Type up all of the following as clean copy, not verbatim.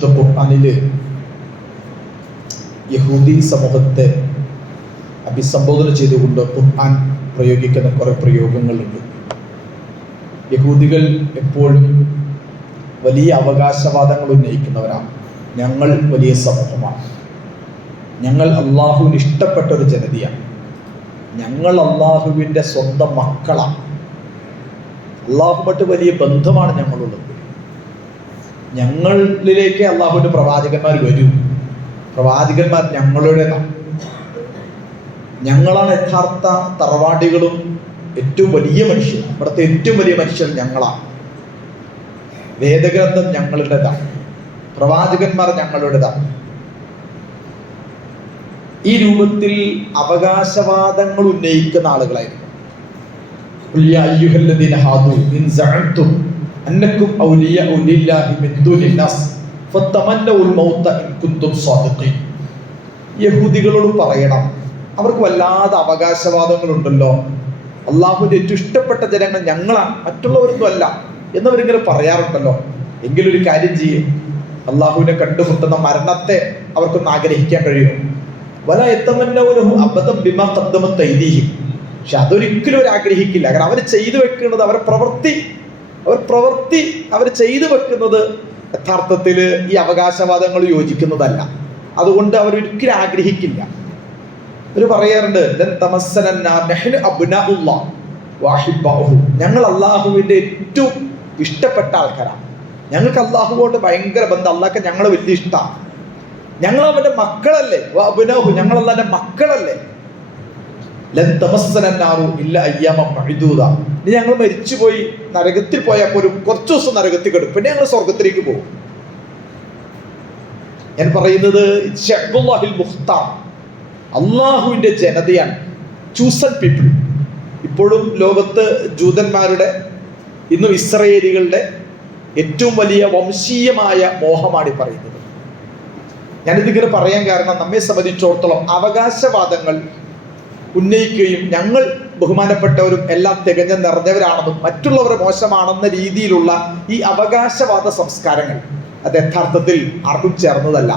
വിശുദ്ധ ഖുർആനില് യഹൂദി സമൂഹത്തെ അഭിസംബോധന ചെയ്തുകൊണ്ട് ഖുർആൻ പ്രയോഗിക്കുന്ന കുറേ പ്രയോഗങ്ങളുണ്ട്. യഹൂദികൾ എപ്പോഴും വലിയ അവകാശവാദങ്ങൾ ഉന്നയിക്കുന്നവരാണ്. ഞങ്ങൾ വലിയ സമൂഹമാണ്, ഞങ്ങൾ അള്ളാഹുവിന് ഇഷ്ടപ്പെട്ട ഒരു ജനതയാണ്, ഞങ്ങൾ അള്ളാഹുവിൻ്റെ സ്വന്തം മക്കളാണ്, അള്ളാഹുമായിട്ട് വലിയ ബന്ധമാണ് ഞങ്ങളുള്ളത്, ഞങ്ങളിലേക്ക് അള്ളാഹുവിൻ്റെ പ്രവാചകന്മാർ വരും, പ്രവാചകന്മാർ ഞങ്ങളുടേതാണ്, ഞങ്ങളാണ് യഥാർത്ഥ തറവാടികളും ഏറ്റവും വലിയ മനുഷ്യർ, ഇവിടുത്തെ ഏറ്റവും വലിയ മനുഷ്യർ ഞങ്ങളാണ്, വേദഗ്രന്ഥം ഞങ്ങളുടേതാണ്, പ്രവാചകന്മാർ ഞങ്ങളുടേതാണ്. ഈ രൂപത്തിൽ അവകാശവാദങ്ങൾ ഉന്നയിക്കുന്ന ആളുകളായിരുന്നു. യഹൂദികളോട് പറയണം, അവർക്ക് വല്ലാതെ അവകാശവാദങ്ങളുണ്ടല്ലോ, അള്ളാഹുവിന്റെ ഏറ്റവും ഇഷ്ടപ്പെട്ട ജനങ്ങൾ ഞങ്ങളാണ്, മറ്റുള്ളവരൊന്നും അല്ല എന്നവരിങ്ങനെ പറയാറുണ്ടല്ലോ. എങ്കിലൊരു കാര്യം ചെയ്യും, അള്ളാഹുവിനെ കണ്ടുമുട്ടുന്ന മരണത്തെ അവർക്കൊന്ന് ആഗ്രഹിക്കാൻ കഴിയും. വല എത്തമന്നവനഹു അബദം ബിമാ ഖദ്ദമത് ഐദീഹിം. പക്ഷെ അതൊരിക്കലും അവർ ആഗ്രഹിക്കില്ല. കാരണം അവർ ചെയ്തു വെക്കുന്നത്, അവർ ചെയ്തു വെക്കുന്നത് യഥാർത്ഥത്തിൽ ഈ അവകാശവാദങ്ങൾ യോജിക്കുന്നതല്ല. അതുകൊണ്ട് അവരൊരിക്കലും ആഗ്രഹിക്കില്ല. അവർ പറയാറുണ്ട്, ഞങ്ങൾ അള്ളാഹുവിന്റെ ഏറ്റവും ഇഷ്ടപ്പെട്ട ആൾക്കാരാണ്, ഞങ്ങൾക്ക് അള്ളാഹുവോട് ഭയങ്കര ബന്ധം, അള്ളാഹ്ക്ക് ഞങ്ങളെ വലിയ ഇഷ്ടമാണ്, ഞങ്ങൾ അവന്റെ മക്കളല്ലേ, ഞങ്ങൾ അള്ളാന്റെ മക്കളല്ലേ, ഇനി ഞങ്ങൾ മരിച്ചുപോയി നരകത്തിൽ പോയാൽ പോലും കുറച്ചു ദിവസം നരകത്തിൽ കിടക്കും, പിന്നെ ഞങ്ങൾ സ്വർഗത്തിലേക്ക് പോകും. ഞാൻ പറയുന്നത് അള്ളാഹുവിന്റെ ജനതയാണ്, ചൂസൺ പീപ്പിൾ. ഇപ്പോഴും ലോകത്ത് ജൂതന്മാരുടെ, ഇന്നും ഇസ്രായേലികളുടെ ഏറ്റവും വലിയ വംശീയമായ മോഹമാണ് ഈ പറയുന്നത്. ഞാനിതിങ്ങനെ പറയാൻ കാരണം, നമ്മെ സംബന്ധിച്ചിടത്തോളം അവകാശവാദങ്ങൾ ഉന്നയിക്കുകയും ഞങ്ങൾ ബഹുമാനപ്പെട്ടവരും എല്ലാം തികഞ്ഞ നിറഞ്ഞവരാണെന്നും മറ്റുള്ളവർ മോശമാണെന്ന രീതിയിലുള്ള ഈ അവകാശവാദ സംസ്കാരങ്ങൾ അത് യഥാർത്ഥത്തിൽ ആർക്കും ചേർന്നതല്ല.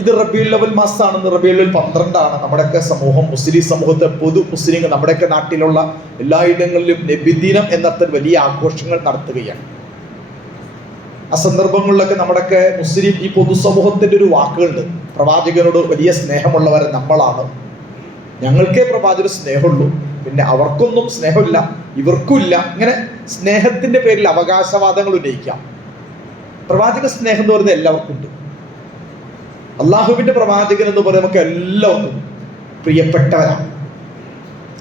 ഇത് റബീഉൽ അവ്വൽ മാസമാണെന്ന്, റബീഉൽ അവ്വൽ 12 നമ്മുടെയൊക്കെ സമൂഹം, മുസ്ലിം സമൂഹത്തെ, പൊതു മുസ്ലിങ്ങൾ നമ്മുടെയൊക്കെ നാട്ടിലുള്ള എല്ലായിടങ്ങളിലും നബിദിനം എന്നർത്ഥം വലിയ ആഘോഷങ്ങൾ നടത്തുകയാണ്. ആ സന്ദർഭങ്ങളിലൊക്കെ നമ്മുടെയൊക്കെ മുസ്ലിം ഈ പൊതുസമൂഹത്തിൻ്റെ ഒരു വാക്കുകളുണ്ട്, പ്രവാചകനോട് വലിയ സ്നേഹമുള്ളവർ നമ്മളാണ്, ഞങ്ങൾക്കേ പ്രവാചകന് സ്നേഹമുള്ളൂ, പിന്നെ അവർക്കൊന്നും സ്നേഹമില്ല, ഇവർക്കും ഇല്ല. ഇങ്ങനെ സ്നേഹത്തിന്റെ പേരിൽ അവകാശവാദങ്ങൾ ഉന്നയിക്കാം. പ്രവാചക സ്നേഹം എന്ന് പറയുന്നത് എല്ലാവർക്കും ഉണ്ട്. അള്ളാഹുവിന്റെ പ്രവാചകൻ എന്ന് പറയുന്നത് നമുക്ക് എല്ലാവർക്കും പ്രിയപ്പെട്ടവരാണ്.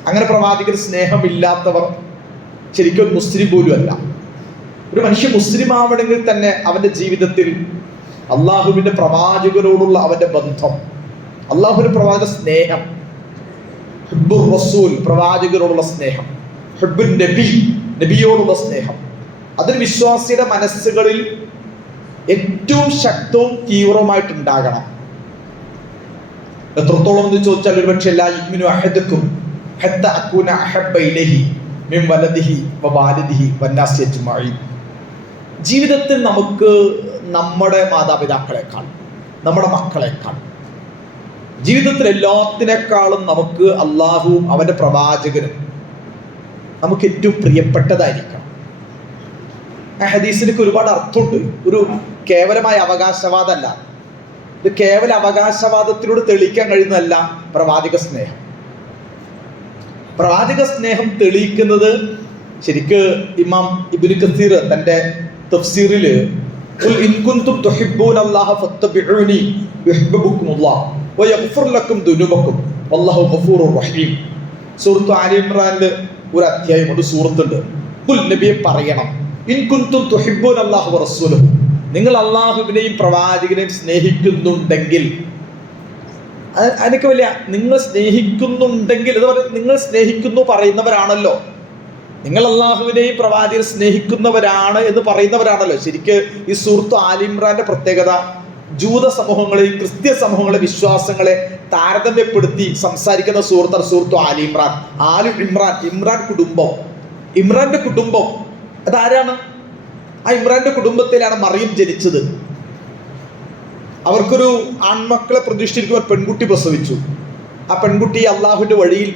അങ്ങനെ പ്രവാചകന് സ്നേഹമില്ലാത്തവർ ശരിക്കും മുസ്ലിം പോലും അല്ല. ഒരു മനുഷ്യൻ മുസ്ലിം ആവണമെങ്കിൽ തന്നെ അവന്റെ ജീവിതത്തിൽ അള്ളാഹുവിന്റെ പ്രവാചകരോടുള്ള അവന്റെ ബന്ധം, അള്ളാഹുവിന്റെ പ്രവാചക സ്നേഹം, ഹുബ്ബുർ റസൂൽ പ്രവാചകരോടുള്ള സ്നേഹം, ഹുബ്ബുൻ നബി നബിയോടുള്ള സ്നേഹം, അതൊരു വിശ്വാസിയുടെ മനസ്സുകളിൽ ഏറ്റവും ശക്തവും തീവ്രമായിട്ടുണ്ടാകണം. എത്രത്തോളം എന്ന് ചോദിച്ചാൽ ഒരുപക്ഷെ ലാ യുഅ്മിനു അഹദുക്കും ഹത്താ അകൂന അഹബ്ബ ഇലൈഹി മിൻ വലദിഹി വവാലിദിഹി വന്നാസി അജ്മഈൻ. ജീവിതത്തിൽ നമുക്ക് നമ്മുടെ മാതാപിതാക്കളെക്കാൾ, നമ്മുടെ മക്കളെക്കാൾ, ജീവിതത്തിൽ എല്ലാത്തിനേക്കാളും നമുക്ക് അള്ളാഹുവും അവന്റെ പ്രവാചകനും നമുക്ക് ഏറ്റവും പ്രിയപ്പെട്ടതായിരിക്കണം. ആ ഹദീസിനൊക്കെ ഒരുപാട് അർത്ഥമുണ്ട്. ഒരു കേവലമായ അവകാശവാദമല്ല, ഇത് കേവല അവകാശവാദത്തിലൂടെ തെളിയിക്കാൻ കഴിയുന്നതല്ല പ്രവാചക സ്നേഹം. പ്രവാചക സ്നേഹം തെളിയിക്കുന്നത് ശരിക്ക് ഇമാം ഇബ്നു കസീർ തന്റെ തഫ്സീറിൽ ഖുൽ ഇൻ കുൻതും തുഹിബ്ബൂനല്ലാഹ ഫത്തബിഊനി യുഹിബ്ബുകുമുല്ലാഹ് വയഗ്ഫിർ ലക്കും ദുനൂബക്കും വല്ലാഹു ഗഫൂറുർ റഹീം. സൂറത്ത് ആലി ഇംറാനിൽ ഒരു അധ്യായം, ഒരു സൂറത്തുണ്ട്. ഖുൽ നബിയെ പറയണം, ഇൻ കുൻതും തുഹിബ്ബൂനല്ലാഹ വറസൂലഹു, നിങ്ങൾ അള്ളാഹുവിനെയും പ്രവാചകനെയും സ്നേഹിക്കുന്നുണ്ടെങ്കിൽ, അതിനൊക്കെ വലിയ നിങ്ങൾ സ്നേഹിക്കുന്നുണ്ടെങ്കിൽ എന്ന് പറയുന്നത് നിങ്ങൾ സ്നേഹിക്കുന്നു പറയുന്നവരാണല്ലോ, നിങ്ങൾ അള്ളാഹുവിനെയും പ്രവാചകനെ സ്നേഹിക്കുന്നവരാണ് എന്ന് പറയുന്നവരാണല്ലോ. ശരിക്ക് ഈ സൂറത്ത് ആലി ഇംറാന്റെ പ്രത്യേകത ജൂത സമൂഹങ്ങളെ, ക്രിസ്ത്യ സമൂഹങ്ങളെ, വിശ്വാസങ്ങളെ താരതമ്യപ്പെടുത്തി സംസാരിക്കുന്ന സൂറത്താണ് സൂറത്ത് ആലി ഇംറാൻ. ആലി ഇമ്രാൻ, ഇമ്രാൻ കുടുംബം, ഇമ്രാന്റെ കുടുംബം അതാരാണ്? ആ ഇമ്രാന്റെ കുടുംബത്തിലാണ് മറിയം ജനിച്ചത്. അവർക്കൊരു ആൺമക്കളെ പ്രതീക്ഷിച്ചിരിക്കുമ്പോൾ പെൺകുട്ടി പ്രസവിച്ചു. ആ പെൺകുട്ടി അള്ളാഹുവിന്റെ വഴിയിൽ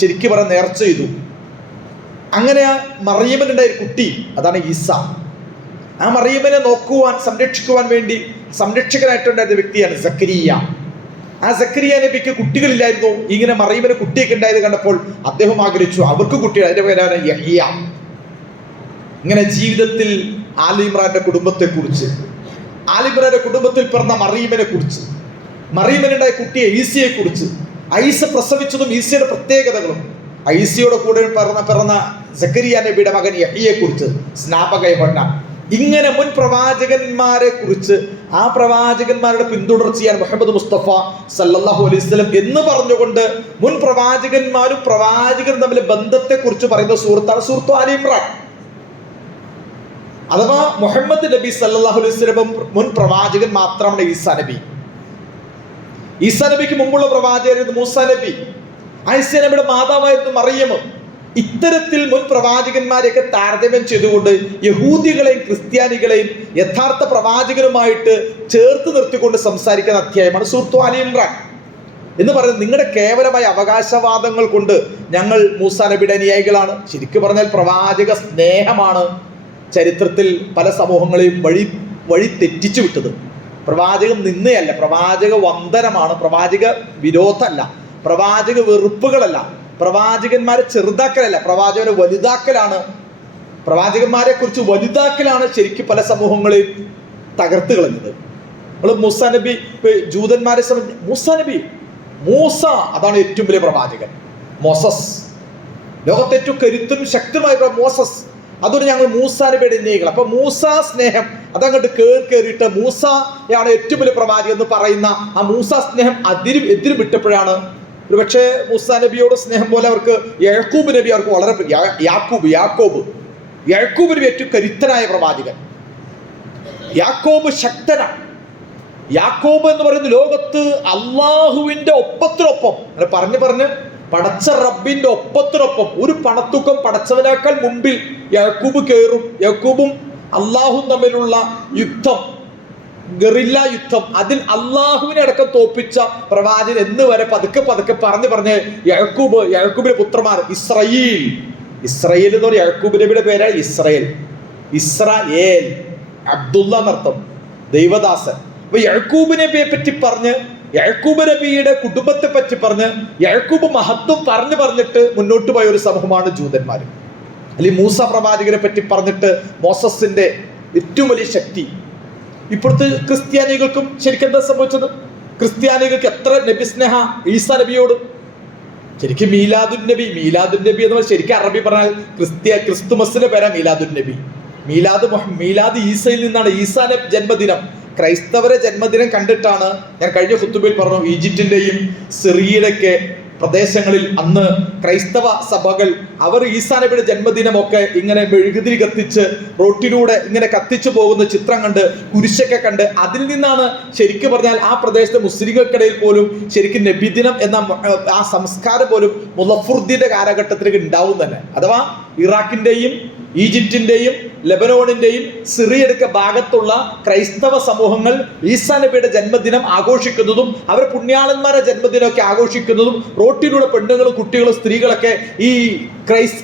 ശരിക്കും പറഞ്ഞ നേർച്ച ചെയ്തു. അങ്ങനെ മറിയമ്മനുണ്ടായ ഒരു കുട്ടി, അതാണ് ഈസ. ആ മറിയമ്മനെ നോക്കുവാൻ, സംരക്ഷിക്കുവാൻ വേണ്ടി സംരക്ഷകനായിട്ടുണ്ടായിരുന്ന വ്യക്തിയാണ് സക്കരിയ. ആ സക്കരിയ നബിക്ക് കുട്ടികളില്ലായിരുന്നു. ഇങ്ങനെ മറിയമ്മന് കുട്ടിയൊക്കെ ഉണ്ടായത് കണ്ടപ്പോൾ അദ്ദേഹം ആഗ്രഹിച്ചു അവർക്ക് കുട്ടികൾ. അതിന്റെ പേരാണ് യഹ്യ. ഇങ്ങനെ ജീവിതത്തിൽ ആലിമ്രാന്റെ കുടുംബത്തെ കുറിച്ച്, ആലിമ്രാന്റെ കുടുംബത്തിൽ പിറന്ന മറിയമ്മനെ കുറിച്ച്, മറിയമ്മനുണ്ടായ കുട്ടിയെ ഈസയെ കുറിച്ച്, ഐസ പ്രസവിച്ചതും ഈസയുടെ പ്രത്യേകതകളും, ഐസയുടെ കൂടെ പിറന്ന സക്കരിയ നബിയുടെ മകൻ യഹ്യയെ കുറിച്ച്, സ്നാപകയഹോന്ന, ഇങ്ങനെ മുൻ പ്രവാചകന്മാരെ കുറിച്ച്, ആ പ്രവാചകന്മാരുടെ പിന്തുടർച്ചയാണ് മുഹമ്മദ് മുസ്തഫ സല്ലല്ലാഹു അലൈഹി വസല്ലം എന്ന് പറഞ്ഞുകൊണ്ട് മുൻ പ്രവാചകന്മാരും പ്രവാചകരും തമ്മിലെ ബന്ധത്തെ കുറിച്ച് പറയുന്ന സൂറത്താണ് സൂറത്തു ആലി ഇമ്രാൻ. അഥവാ മുഹമ്മദ് നബി സല്ലല്ലാഹു അലൈഹി വസല്ലം മുൻ പ്രവാചകൻ മാത്രമാണ് ഈസാ നബി. ഈസാ നബിക്ക് മുമ്പുള്ള പ്രവാചകനായിരുന്നു മൂസാ നബി. ഈസാ നബിയുടെ മാതാവായിരുന്നു മറിയം. ഇത്തരത്തിൽ മുൻ പ്രവാചകന്മാരെയൊക്കെ താരതമ്യം ചെയ്തുകൊണ്ട് യഹൂദികളെയും ക്രിസ്ത്യാനികളെയും യഥാർത്ഥ പ്രവാചകരുമായിട്ട് ചേർത്ത് നിർത്തിക്കൊണ്ട് സംസാരിക്കുന്ന അധ്യായമാണ് സൂറത്തു ആലി ഇമ്രാൻ എന്ന് പറയുന്നത്. നിങ്ങളുടെ കേവലമായ അവകാശവാദങ്ങൾ കൊണ്ട് ഞങ്ങൾ മൂസാ നബിയുടെ അനുയായികളാണ്. ശരിക്കും പറഞ്ഞാൽ പ്രവാചക സ്നേഹമാണ് ചരിത്രത്തിൽ പല സമൂഹങ്ങളെയും വഴി തെറ്റിച്ചു വിട്ടത്. പ്രവാചകം നിന്നയല്ല, പ്രവാചക വന്ദനമാണ്, പ്രവാചക വിരോധമല്ല, പ്രവാചക വെറുപ്പുകളല്ല, പ്രവാചകന്മാരെ ചെറുതാക്കലല്ല, പ്രവാചകനെ വലുതാക്കലാണ്, പ്രവാചകന്മാരെ കുറിച്ച് വലുതാക്കലാണ് ശരിക്കും പല സമൂഹങ്ങളെയും തകർത്ത് കളഞ്ഞത്. നമ്മൾ മൂസാ നബി, ജൂതന്മാരെ സംബന്ധിച്ച് മൂസാ നബി, മൂസ അതാണ് ഏറ്റവും വലിയ പ്രവാചകൻ. മോസസ്, ലോകത്തെ ഏറ്റവും കരുത്തനും ശക്തനുമായ മോസസ്, അതുകൊണ്ട് ഞങ്ങൾ മൂസാ നബിയുടെ അനുയായികൾ. അപ്പൊ മൂസാ സ്നേഹം അതങ്ങോട്ട് കയറിയിട്ട് മൂസയാണ് ഏറ്റവും വലിയ പ്രവാചകൻ എന്ന് പറയുന്ന ആ മൂസാ സ്നേഹം എതിര് വിട്ടപ്പോഴാണ് ഒരുപക്ഷെ മൂസാ നബിയോട് സ്നേഹം പോലെ അവർക്ക് യാക്കൂബ് നബി അവർക്ക് വളരെ യാക്കൂബ് നബി ഏറ്റവും കരുത്തനായ പ്രവാചകൻ. യാക്കോബ് ശക്തനാണ്. യാക്കോബ് എന്ന് പറയുന്ന ലോകത്ത് അള്ളാഹുവിന്റെ ഒപ്പത്തിനൊപ്പം പറഞ്ഞ് പടച്ച റബ്ബിന്റെ ഒപ്പത്തിനൊപ്പം ഒരു പണത്തൂക്കം പടച്ചവനേക്കാൾ മുമ്പിൽ യാക്കൂബ് കയറും. യാക്കൂബും അള്ളാഹും തമ്മിലുള്ള യുദ്ധം, ഗറില്ല യുദ്ധം, അതിൽ അള്ളാഹുവിനെ അടക്കം തോപ്പിച്ച പ്രവാചകൻ എന്ന് വരെ പതുക്കെ പറഞ്ഞ് യാക്കൂബിന്റെ പുത്രന്മാർ ഇസ്രയേൽ എന്ന് പറയുന്ന യാക്കൂബ് നബിയുടെ പേരാണ് ഇസ്രായേൽ, അബ്ദുള്ള എന്നർത്ഥം, ദൈവദാസൻ. അപ്പൊ യാക്കൂബ് നബിയെ പറ്റി പറഞ്ഞ്, യാക്കൂബ് നബിയുടെ കുടുംബത്തെ പറ്റി പറഞ്ഞ്, യാക്കൂബ് മഹത്വം പറഞ്ഞിട്ട് മുന്നോട്ട് പോയ ഒരു സമൂഹമാണ് ജൂതന്മാർ. അല്ലെങ്കിൽ മൂസ പ്രവാചകരെ പറ്റി പറഞ്ഞിട്ട് മോസസിന്റെ ഏറ്റവും വലിയ ശക്തി. ഇപ്പോഴത്തെ ക്രിസ്ത്യാനികൾക്കും ശരിക്കും എന്താ സംഭവിച്ചത്? ക്രിസ്ത്യാനികൾക്ക് എത്ര നബി സ്നേഹ ഈസാ നബിയോട്. ശരിക്കും മീലാദുൻ നബി എന്ന് പറഞ്ഞാൽ ശരിക്കും അറബി പറഞ്ഞാൽ ക്രിസ്തുമസിന്റെ പേരാ മീലാദുൻ നബി. മീലാദ് ഈസയിൽ നിന്നാണ്. ഈസാന്റെ ജന്മദിനം ക്രൈസ്തവരെ ജന്മദിനം കണ്ടിട്ടാണ് ഞാൻ കഴിഞ്ഞ ഖുതുബയിൽ പറഞ്ഞു, ഈജിപ്തിന്റെയും സിറിയയുടെയൊക്കെ പ്രദേശങ്ങളിൽ അന്ന് ക്രൈസ്തവ സഭകൾ അവർ ഈസാ നബിയുടെ ജന്മദിനമൊക്കെ ഇങ്ങനെ മെഴുകുതിരി കത്തിച്ച് റോട്ടിലൂടെ ഇങ്ങനെ കത്തിച്ചു പോകുന്ന ചിത്രം കണ്ട്, കുരിശൊക്കെ കണ്ട്, അതിൽ നിന്നാണ് ശരിക്കും പറഞ്ഞാൽ ആ പ്രദേശത്തെ മുസ്ലിങ്ങൾക്കിടയിൽ പോലും ശരിക്കും നബിദിനം എന്ന ആ സംസ്കാരം പോലും മുളഫുർദിന്റെ കാലഘട്ടത്തിലേക്ക് ഉണ്ടാവും തന്നെ. അഥവാ ഇറാഖിന്റെയും ഈജിപ്തിന്റെയും ലെബനോണിന്റെയും സിറിയയുടെ ഭാഗത്തുള്ള ക്രൈസ്തവ സമൂഹങ്ങൾ ഈസാ നബിയുടെ ജന്മദിനം ആഘോഷിക്കുന്നതും അവർ പുണ്യാളന്മാരുടെ ജന്മദിനമൊക്കെ ആഘോഷിക്കുന്നതും റോട്ടിലൂടെ പെണ്ണുങ്ങളും കുട്ടികളും സ്ത്രീകളൊക്കെ ഈ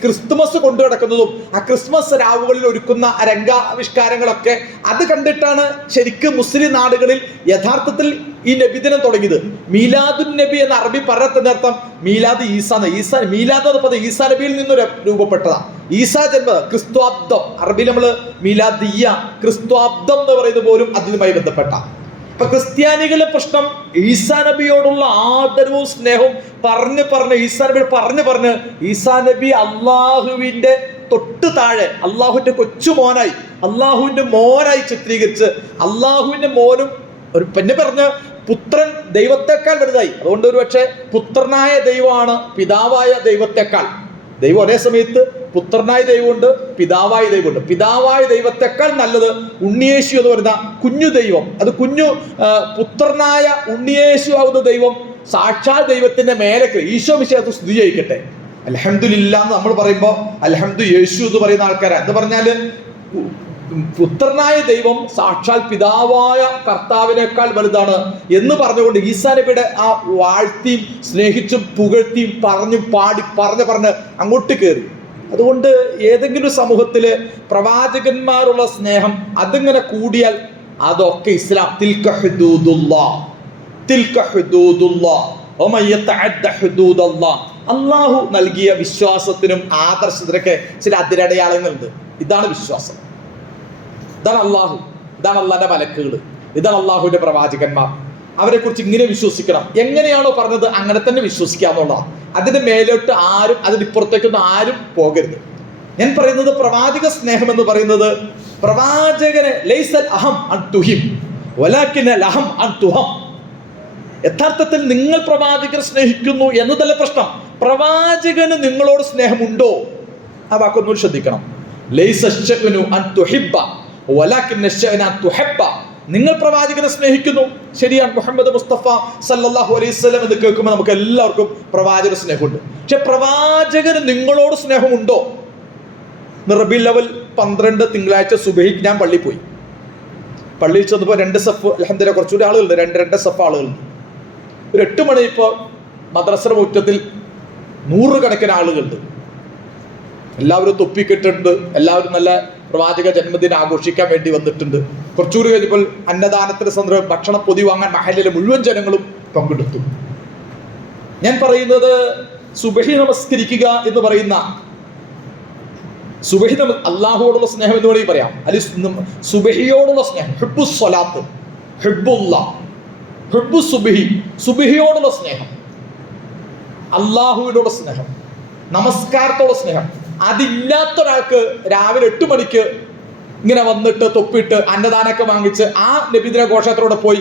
ക്രിസ്തുമസ് കൊണ്ടു നടക്കുന്നതും ആ ക്രിസ്മസ് രാവുകളിൽ ഒരുക്കുന്ന രംഗാവിഷ്കാരങ്ങളൊക്കെ അത് കണ്ടിട്ടാണ് ശരിക്കും മുസ്ലിം നാടുകളിൽ യഥാർത്ഥത്തിൽ ഈ നബിദിനം തുടങ്ങിയത്. മീലാദുൻ നബി എന്ന അറബി പറഞ്ഞതിനർത്ഥം മീലാദ് മീലാദ് എന്ന പദം ഈസാ നബിയിൽ നിന്ന് രൂപപ്പെട്ടതാണ്. ഈസാ ജന്മം ക്രിസ്തുവാബ്ദം, അറബിയിൽ നമ്മൾ മീലാദിയ ക്രിസ്തുവാബ്ദം എന്ന് പറയുന്നത് പോലും അതിനുമായി ബന്ധപ്പെട്ട. അപ്പൊ ക്രിസ്ത്യാനികളുടെ പ്രശ്നം ഈസാ നബിയോടുള്ള ആദരവും സ്നേഹവും പറഞ്ഞ് ഈസാ നബി അള്ളാഹുവിന്റെ തൊട്ട് താഴെ അള്ളാഹുവിന്റെ കൊച്ചുമോനായി, അള്ളാഹുവിന്റെ മോനായി ചിത്രീകരിച്ച്, അള്ളാഹുവിന്റെ മോനും ഒരു പിന്നെ പറഞ്ഞ പുത്രൻ ദൈവത്തെക്കാൾ വലുതായി. അതുകൊണ്ട് ഒരു പക്ഷേ പുത്രനായ ദൈവമാണ് പിതാവായ ദൈവത്തെക്കാൾ. ദൈവം ഒരേ സമയത്ത് പുത്രനായ ദൈവമുണ്ട്, പിതാവായ ദൈവമുണ്ട്. പിതാവായ ദൈവത്തെക്കാൾ നല്ലത് ഉണ്ണിയേശു എന്ന് പറയുന്ന കുഞ്ഞു ദൈവം. അത് പുത്രനായ ഉണ്ണിയേശു ആവുന്ന ദൈവം സാക്ഷാൽ ദൈവത്തിന്റെ മേലക്ക് ഈശോ മിശിഹായെ സ്തുതി ചെയ്യിക്കട്ടെ. അൽഹംദുലില്ലാ എന്ന് നമ്മൾ പറയുമ്പോൾ അൽഹംദു യേശു എന്ന് പറയുന്ന ആൾക്കാരാണ്. എന്ന് പറഞ്ഞാല് പുത്രനായ ദൈവം സാക്ഷാൽ പിതാവായ കർത്താവിനേക്കാൾ വലുതാണ് എന്ന് പറഞ്ഞുകൊണ്ട് ഈസാ നബിയുടെ ആ വാഴ്ത്തിയും സ്നേഹിച്ചും പുകഴ്ത്തിയും പറഞ്ഞും പറഞ്ഞ് അങ്ങോട്ട് കയറി. അതുകൊണ്ട് ഏതെങ്കിലും സമൂഹത്തില് പ്രവാചകന്മാരുള്ള സ്നേഹം അതിങ്ങനെ കൂടിയാൽ അതൊക്കെ ഇസ്ലാം തിൽക ഹുദൂദുല്ലാഹ് വമൻ യതഅദ്ദ ഹുദൂദല്ലാഹ്. അല്ലാഹു നൽകിയ വിശ്വാസത്തിനും ആദർശത്തിനൊക്കെ ചില അതിരടയാളങ്ങളുണ്ട്. ഇതാണ് വിശ്വാസം, ഇതാണ് അള്ളാഹു, ഇതാണ് അള്ളാന്റെ മലക്കുകൾ, ഇതാണ് അള്ളാഹുവിന്റെ പ്രവാചകന്മാർ. അവരെ കുറിച്ച് ഇങ്ങനെ വിശ്വസിക്കണം. എങ്ങനെയാണോ പറഞ്ഞത് അങ്ങനെ തന്നെ വിശ്വസിക്കാന്നുള്ളതാണ്. അതിന്റെ മേലോട്ട് ആരും അതിനിപ്പുറത്തേക്കൊന്നും ആരും പോകരുത്. ഞാൻ പറയുന്നത് പ്രവാചക സ്നേഹം എന്ന് പറയുന്നത് പ്രവാചകനെ ലൈസൽ അഹം അൻ തുഹിം വലാകിനൽ അഹം അൻ തുഹം. യഥാർത്ഥത്തിൽ നിങ്ങൾ പ്രവാചകനെ സ്നേഹിക്കുന്നു എന്നതല്ല പ്രശ്നം, പ്രവാചകന് നിങ്ങളോട് സ്നേഹമുണ്ടോ? ആ വാക്കൊന്നും ശ്രദ്ധിക്കണം. ലൈസ അശ്ശഅ്നു അൻ തുഹിബ്ബ വലാകിൻ അശ്ശഅ്നു അൻ തുഹബ്ബ. നിങ്ങൾ പ്രവാചകനെ സ്നേഹിക്കുന്നു, ശരിയാണ്. മുഹമ്മദ് മുസ്തഫ സല്ലല്ലാഹു അലൈഹി വസല്ലം എന്ന് കേൾക്കുമ്പോൾ നമുക്ക് എല്ലാവർക്കും പ്രവാചക സ്നേഹമുണ്ട്. പക്ഷെ പ്രവാചകന് നിങ്ങളോട് സ്നേഹമുണ്ടോ? റബീഉൽ അവ്വൽ 12 തിങ്കളാഴ്ച സുബഹിക്ക് ഞാൻ പള്ളിയിൽ പോയി. പള്ളിയിൽ ചെന്നപ്പോൾ 2 സഫ്, അൽഹംദുലില്ലാഹ് കുറച്ചുകൂടി ആളുകളുണ്ട്, 2 സഫ് ആളുകളുണ്ട്. ഒരു 8 മണി ഇപ്പോൾ മദ്രസയുടെ മുറ്റത്തിൽ 100 കണക്കിന് ആളുകളുണ്ട്. എല്ലാവരും തൊപ്പിക്കിട്ടുണ്ട്, എല്ലാവരും നല്ല പ്രവാചക ജന്മദിനം ആഘോഷിക്കാൻ വേണ്ടി വന്നിട്ടുണ്ട്. കുറച്ചുകൂടി കഴിഞ്ഞപ്പോൾ അന്നദാനത്തിന്റെ സന്ദർഭം ഭക്ഷണ പൊതി വാങ്ങാൻ മഹല്ലിലെ മുഴുവൻ ജനങ്ങളും പങ്കെടുത്തു. ഞാൻ പറയുന്നത് സുബഹി നമസ്കരിക്കുക എന്ന് പറയുന്ന സുബഹി അള്ളാഹുവോടുള്ള സ്നേഹം എന്ന് വേണമെങ്കിൽ പറയാം, അല്ലെങ്കിൽ സുബഹിയോടുള്ള സ്നേഹം, ഹിബ്ബുസ് സ്വലാത്ത്, ഹിബ്ബുല്ലാഹ്, ഹിബ്ബുസ് സുബഹി, സുബഹിയോടുള്ള സ്നേഹം, അള്ളാഹുവിനോടുള്ള സ്നേഹം, നമസ്കാരത്തോടുള്ള സ്നേഹം. അതില്ലാത്ത ഒരാൾക്ക് രാവിലെ 8 മണിക്ക് ഇങ്ങനെ വന്നിട്ട് തൊപ്പിട്ട് അന്നദാനമൊക്കെ വാങ്ങിച്ച് ആ നബിദിന ഘോഷത്തോടെ പോയി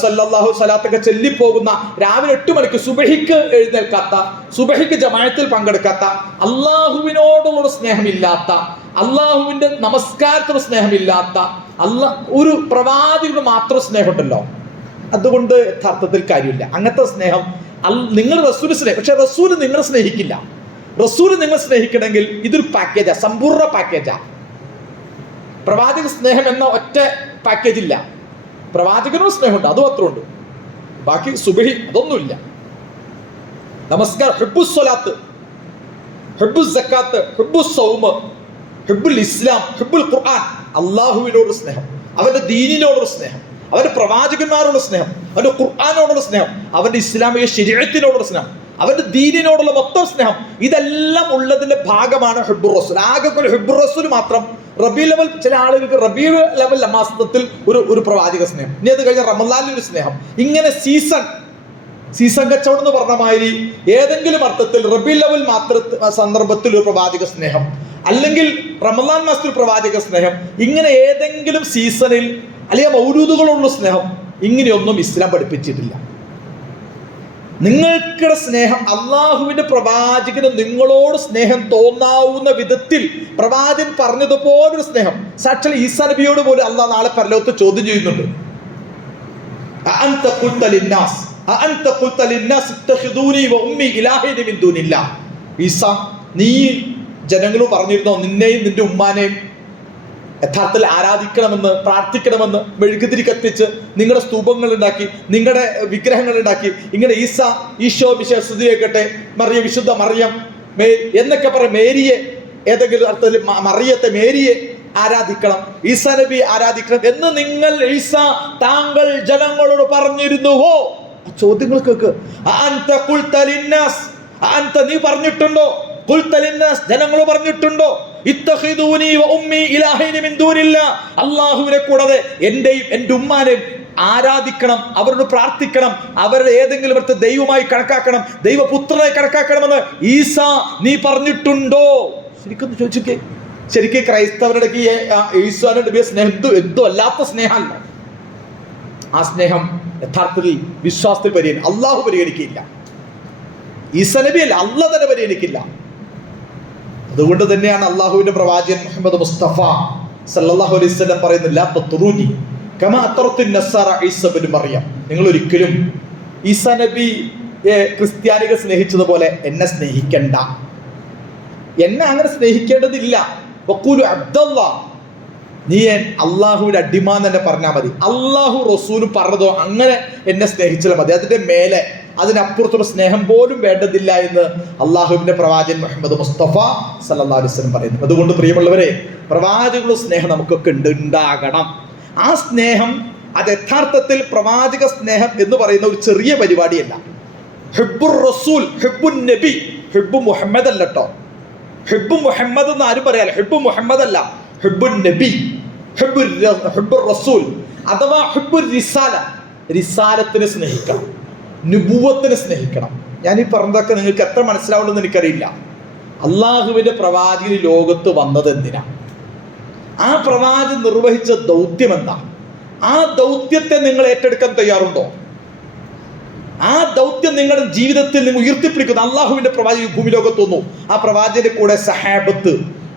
സല്ലല്ലാഹു സ്വലാത്തൊക്കെ ചൊല്ലിപ്പോകുന്ന, രാവിലെ 8 മണിക്ക് സുബഹിക്ക് എഴുന്നേൽക്കാത്ത, സുബഹിക്ക് ജമാഅത്തിൽ പങ്കെടുക്കാത്ത, അള്ളാഹുവിനോടുള്ള സ്നേഹമില്ലാത്ത, അള്ളാഹുവിന്റെ നമസ്കാരത്തോട് സ്നേഹമില്ലാത്ത ഒരു പ്രവാചകന് മാത്രം സ്നേഹമുണ്ടല്ലോ. അതുകൊണ്ട് യഥാർത്ഥത്തിൽ കാര്യമില്ല അങ്ങനത്തെ സ്നേഹം. നിങ്ങൾ റസൂല് സ്നേഹം, പക്ഷെ റസൂല് നിങ്ങൾ സ്നേഹിക്കില്ല. റസൂല് നിങ്ങൾ സ്നേഹിക്കണമെങ്കിൽ ഇതൊരു പാക്കേജാ, സമ്പൂർണ്ണ പാക്കേജാ. പ്രവാചക സ്നേഹം എന്ന ഒറ്റ പാക്കേജ് ഇല്ല. പ്രവാചകനോട് സ്നേഹമുണ്ട്, അത് മാത്രമുണ്ട്. ബാക്കി സുബഹി അതൊന്നുമില്ല. നമസ്കാരം, ഹിബ്ബുസ് സ്വലാത്ത്, ഹിബ്ബുസ് സക്കാത്ത്, ഹിബ്ബുസ് സൗമ്, ഹിബ്ബുൽ ഇസ്ലാം, ഹിബ്ബുൽ ഖുർആൻ. അള്ളാഹുവിനോട് സ്നേഹം, അവന്റെ ദീനിനോടുള്ള സ്നേഹം, അവന്റെ പ്രവാചകന്മാരോടുള്ള സ്നേഹം, അവന്റെ ഖുർആനോടുള്ള സ്നേഹം, അവന്റെ ഇസ്ലാമിക ശരീഅത്തിനോടുള്ള സ്നേഹം, അവന്റെ ദീനിനോടുള്ള മൊത്തം സ്നേഹം, ഇതെല്ലാം ഉള്ളതിന്റെ ഭാഗമാണ് ഹിബ്ബുർ റസൂൽ. ആകെ ഒരു ഹിബ്ബുർ റസൂൽ മാത്രം. റബീഉൽ അവ്വൽ, ചില ആളുകൾക്ക് റബീഉൽ അവ്വൽ മാസത്തിൽ ഒരു പ്രവാചക സ്നേഹം, ഇനി അത് കഴിഞ്ഞ റമളാനിൽ ഒരു സ്നേഹം, ഇങ്ങനെ സീസൺ കച്ചവടം എന്ന് പറഞ്ഞ മാതിരി ഏതെങ്കിലും അർത്ഥത്തിൽ റബീഉൽ അവ്വൽ സന്ദർഭത്തിൽ ഒരു പ്രവാചക സ്നേഹം, അല്ലെങ്കിൽ റമളാൻ മാസത്തിൽ പ്രവാചക സ്നേഹം, ഇങ്ങനെ ഏതെങ്കിലും സീസണിൽ അല്ലെങ്കിൽ മൗലൂദുകളുള്ള സ്നേഹം, ഇങ്ങനെയൊന്നും ഇസ്ലാം പഠിപ്പിച്ചിട്ടില്ല. നിങ്ങൾക്കുടെ സ്നേഹം അള്ളാഹുവിന്റെ പ്രവാചകന് നിങ്ങളോട് സ്നേഹം തോന്നാവുന്ന വിധത്തിൽ പ്രവാചകൻ പറഞ്ഞതുപോലൊരു സ്നേഹം. സാക്ഷാൽ ഈസാ നബിയോട് പോലും അള്ളാഹ് നാളെ പരലോകത്ത് ചോദ്യം ചെയ്യുന്നുണ്ട്. ഈസാ, നീ ജനങ്ങൾ പറഞ്ഞിരുന്നോ നിന്നെയും നിന്റെ ഉമ്മാനെയും യഥാർത്ഥത്തിൽ ആരാധിക്കണമെന്ന്, പ്രാർത്ഥിക്കണമെന്ന്, മെഴുകുതിരി കത്തിച്ച് നിങ്ങളുടെ സ്തൂപങ്ങൾ ഉണ്ടാക്കി, നിങ്ങളുടെ വിഗ്രഹങ്ങൾ ഉണ്ടാക്കി, ഇങ്ങനെ ഈശോ വിശ്വസിക്കട്ടെ, വിശുദ്ധ മറിയം എന്നൊക്കെ പറയും. മേരിയെ, ഏതെങ്കിലും അർത്ഥത്തിൽ മറിയത്തെ, മേരിയെ ആരാധിക്കണം, ഈസാ നബി ആരാധിക്കണം എന്ന് നിങ്ങൾ താങ്കൾ ജനങ്ങളോട് പറഞ്ഞിരുന്നുവോ? ചോദ്യങ്ങൾ കേൾക്ക്. നീ പറഞ്ഞിട്ടുണ്ടോ? ജനങ്ങൾ പറഞ്ഞിട്ടുണ്ടോ? അള്ളാഹുവിനെ കൂടാതെ എന്റെയും എന്റെ ഉമ്മാനെയും ആരാധിക്കണം, അവരോട് പ്രാർത്ഥിക്കണം, അവരുടെ ഏതെങ്കിലും അടുത്ത് ദൈവമായി കണക്കാക്കണം, ദൈവപുത്രനായി കണക്കാക്കണമെന്ന് ഈസാ നീ പറഞ്ഞിട്ടുണ്ടോ? ശരിക്കും ചോദിച്ചേ. ശരിക്കും ക്രൈസ്തവരുടെ ഈസാന്റെ നബിയെ സ്നേഹം എന്തോ അല്ലാത്ത സ്നേഹമല്ല. ആ സ്നേഹം യഥാർത്ഥത്തിൽ വിശ്വാസത്തിൽ പരിഗണിക്കും, അള്ളാഹു പരിഗണിക്കില്ല. ഈസാ നബി അല്ല, അള്ളാഹ് തന്നെ പരിഗണിക്കില്ല. അതുകൊണ്ട് തന്നെയാണ് അള്ളാഹുവിന്റെ പ്രവാചകൻ മുഹമ്മദ് മുസ്തഫ സല്ലല്ലാഹു അലൈഹി വസല്ലം പറയുന്നില്ല, നിങ്ങൾ ഒരിക്കലും ഈസാ നബിയെ ക്രിസ്ത്യാനികൾ സ്നേഹിച്ചതുപോലെ എന്നെ സ്നേഹിക്കണ്ട, എന്നെ അങ്ങനെ സ്നേഹിക്കേണ്ടതില്ല. വഖൂലു അബ്ദല്ലാഹ്, നീ അള്ളാഹുവിന്റെ അടിമ എന്ന് തന്നെ പറഞ്ഞാൽ മതി. അള്ളാഹു റസൂലും പറഞ്ഞതോ അങ്ങനെ എന്നെ സ്നേഹിച്ചാൽ മതി. അതിന്റെ മേലെ അതിനപ്പുറത്തുള്ള സ്നേഹം പോലും വേണ്ടതില്ല എന്ന് അള്ളാഹുവിന്റെ പ്രവാചകൻ മുഹമ്മദ് മുസ്തഫ സല്ലല്ലാഹു അലൈഹി വസല്ലം പറയുന്നു. അതുകൊണ്ട് പ്രിയമുള്ളവരെ, പ്രവാചകരുടെ സ്നേഹം നമുക്കൊക്കെ ഉണ്ടാകണം. ആ സ്നേഹം അത് യഥാർത്ഥത്തിൽ പ്രവാചക സ്നേഹം എന്ന് പറയുന്ന ഒരു ചെറിയ പരിപാടിയല്ല. ഹിബ്ബുർ റസൂൽ, ഹിബ്ബുൻ നബി, ഹിബ്ബു മുഹമ്മദ് അല്ല കേട്ടോ. ഹിബ്ബു മുഹമ്മദ് എന്ന് ആരും പറയാല്ല. ഹിബ്ബു മുഹമ്മദ് അല്ല, ഹിബ്ബുൻ നബി, ഹിബ്ബുർ റസൂൽ അഥവാ ഹിബ്ബുർ റിസാല. റിസാലത്തിനെ സ്നേഹിക്കണം, നുബുവത്തിനെ സ്നേഹിക്കണം. ഞാൻ ഈ പറഞ്ഞതൊക്കെ നിങ്ങൾക്ക് എത്ര മനസ്സിലാവുമെന്ന് എനിക്കറിയില്ല. അള്ളാഹുവിന്റെ പ്രവാചകൻ ലോകത്ത് വന്നത് എന്തിനാ? ആ പ്രവാചകൻ നിർവഹിച്ച ദൗത്യം എന്താ? ആ ദൗത്യത്തെ നിങ്ങൾ ഏറ്റെടുക്കാൻ തയ്യാറുണ്ടോ? ആ ദൗത്യം നിങ്ങളുടെ ജീവിതത്തിൽ നിങ്ങൾ ഉയർത്തിപ്പിടിക്കുന്നു. അള്ളാഹുവിന്റെ പ്രവാചകൻ ഭൂമി ലോകത്ത് വന്നു. ആ പ്രവാചകന്റെ കൂടെ സഹാബത്ത്,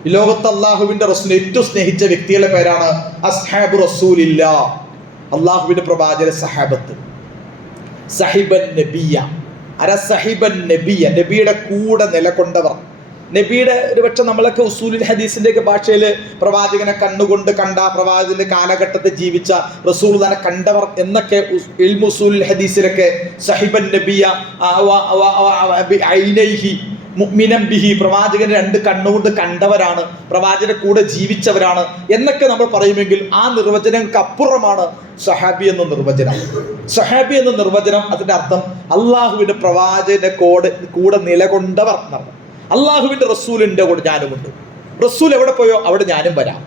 ഈ ലോകത്ത് അള്ളാഹുവിന്റെ റസൂൽ ഏറ്റവും സ്നേഹിച്ച വ്യക്തികളുടെ പേരാണ് അസ്ഹാബു റസൂലില്ല. അള്ളാഹുവിന്റെ പ്രവാചക സഹാബത്ത്. സഹിബൻ നബിയ, അര സഹിബൻ നബിയ, നബിയുടെ കൂടെ നിലകൊണ്ടവർ. നബിയുടെ ഒരുപക്ഷെ നമ്മളൊക്കെ ഉസൂലുൽ ഹദീസിന്റെ ഒക്കെ ഭാഷയിൽ പ്രവാചകനെ കണ്ണുകൊണ്ട് കണ്ട, പ്രവാചകന്റെ കാലഘട്ടത്തിൽ ജീവിച്ച റസൂലുള്ളാഹിനെ കണ്ടവർ എന്നൊക്കെ ഇൽമു ഉസൂലുൽ ഹദീസിലൊക്കെ സഹിബൻ നബിയ ഐനൈഹി മുഅ്മിനൻ ബിഹി, പ്രവാചകൻ രണ്ട് കണ്ണുകൊണ്ട് കണ്ടവരാണ്, പ്രവാചകന്റെ കൂടെ ജീവിച്ചവരാണ് എന്നൊക്കെ നമ്മൾ പറയുമെങ്കിൽ ആ നിർവചനങ്ങൾക്ക് അപ്പുറമാണ് സഹാബി എന്ന നിർവചനം. സഹാബി എന്ന നിർവചനം അതിന്റെ അർത്ഥം അള്ളാഹുവിന്റെ പ്രവാചകന്റെ കൂടെ നിലകൊണ്ടവർ എന്നാണ്. അള്ളാഹുവിന്റെ റസൂലിന്റെ കൂടെ ഞാനുമുണ്ട്. റസൂൽ എവിടെ പോയോ അവിടെ ഞാനും വരാം.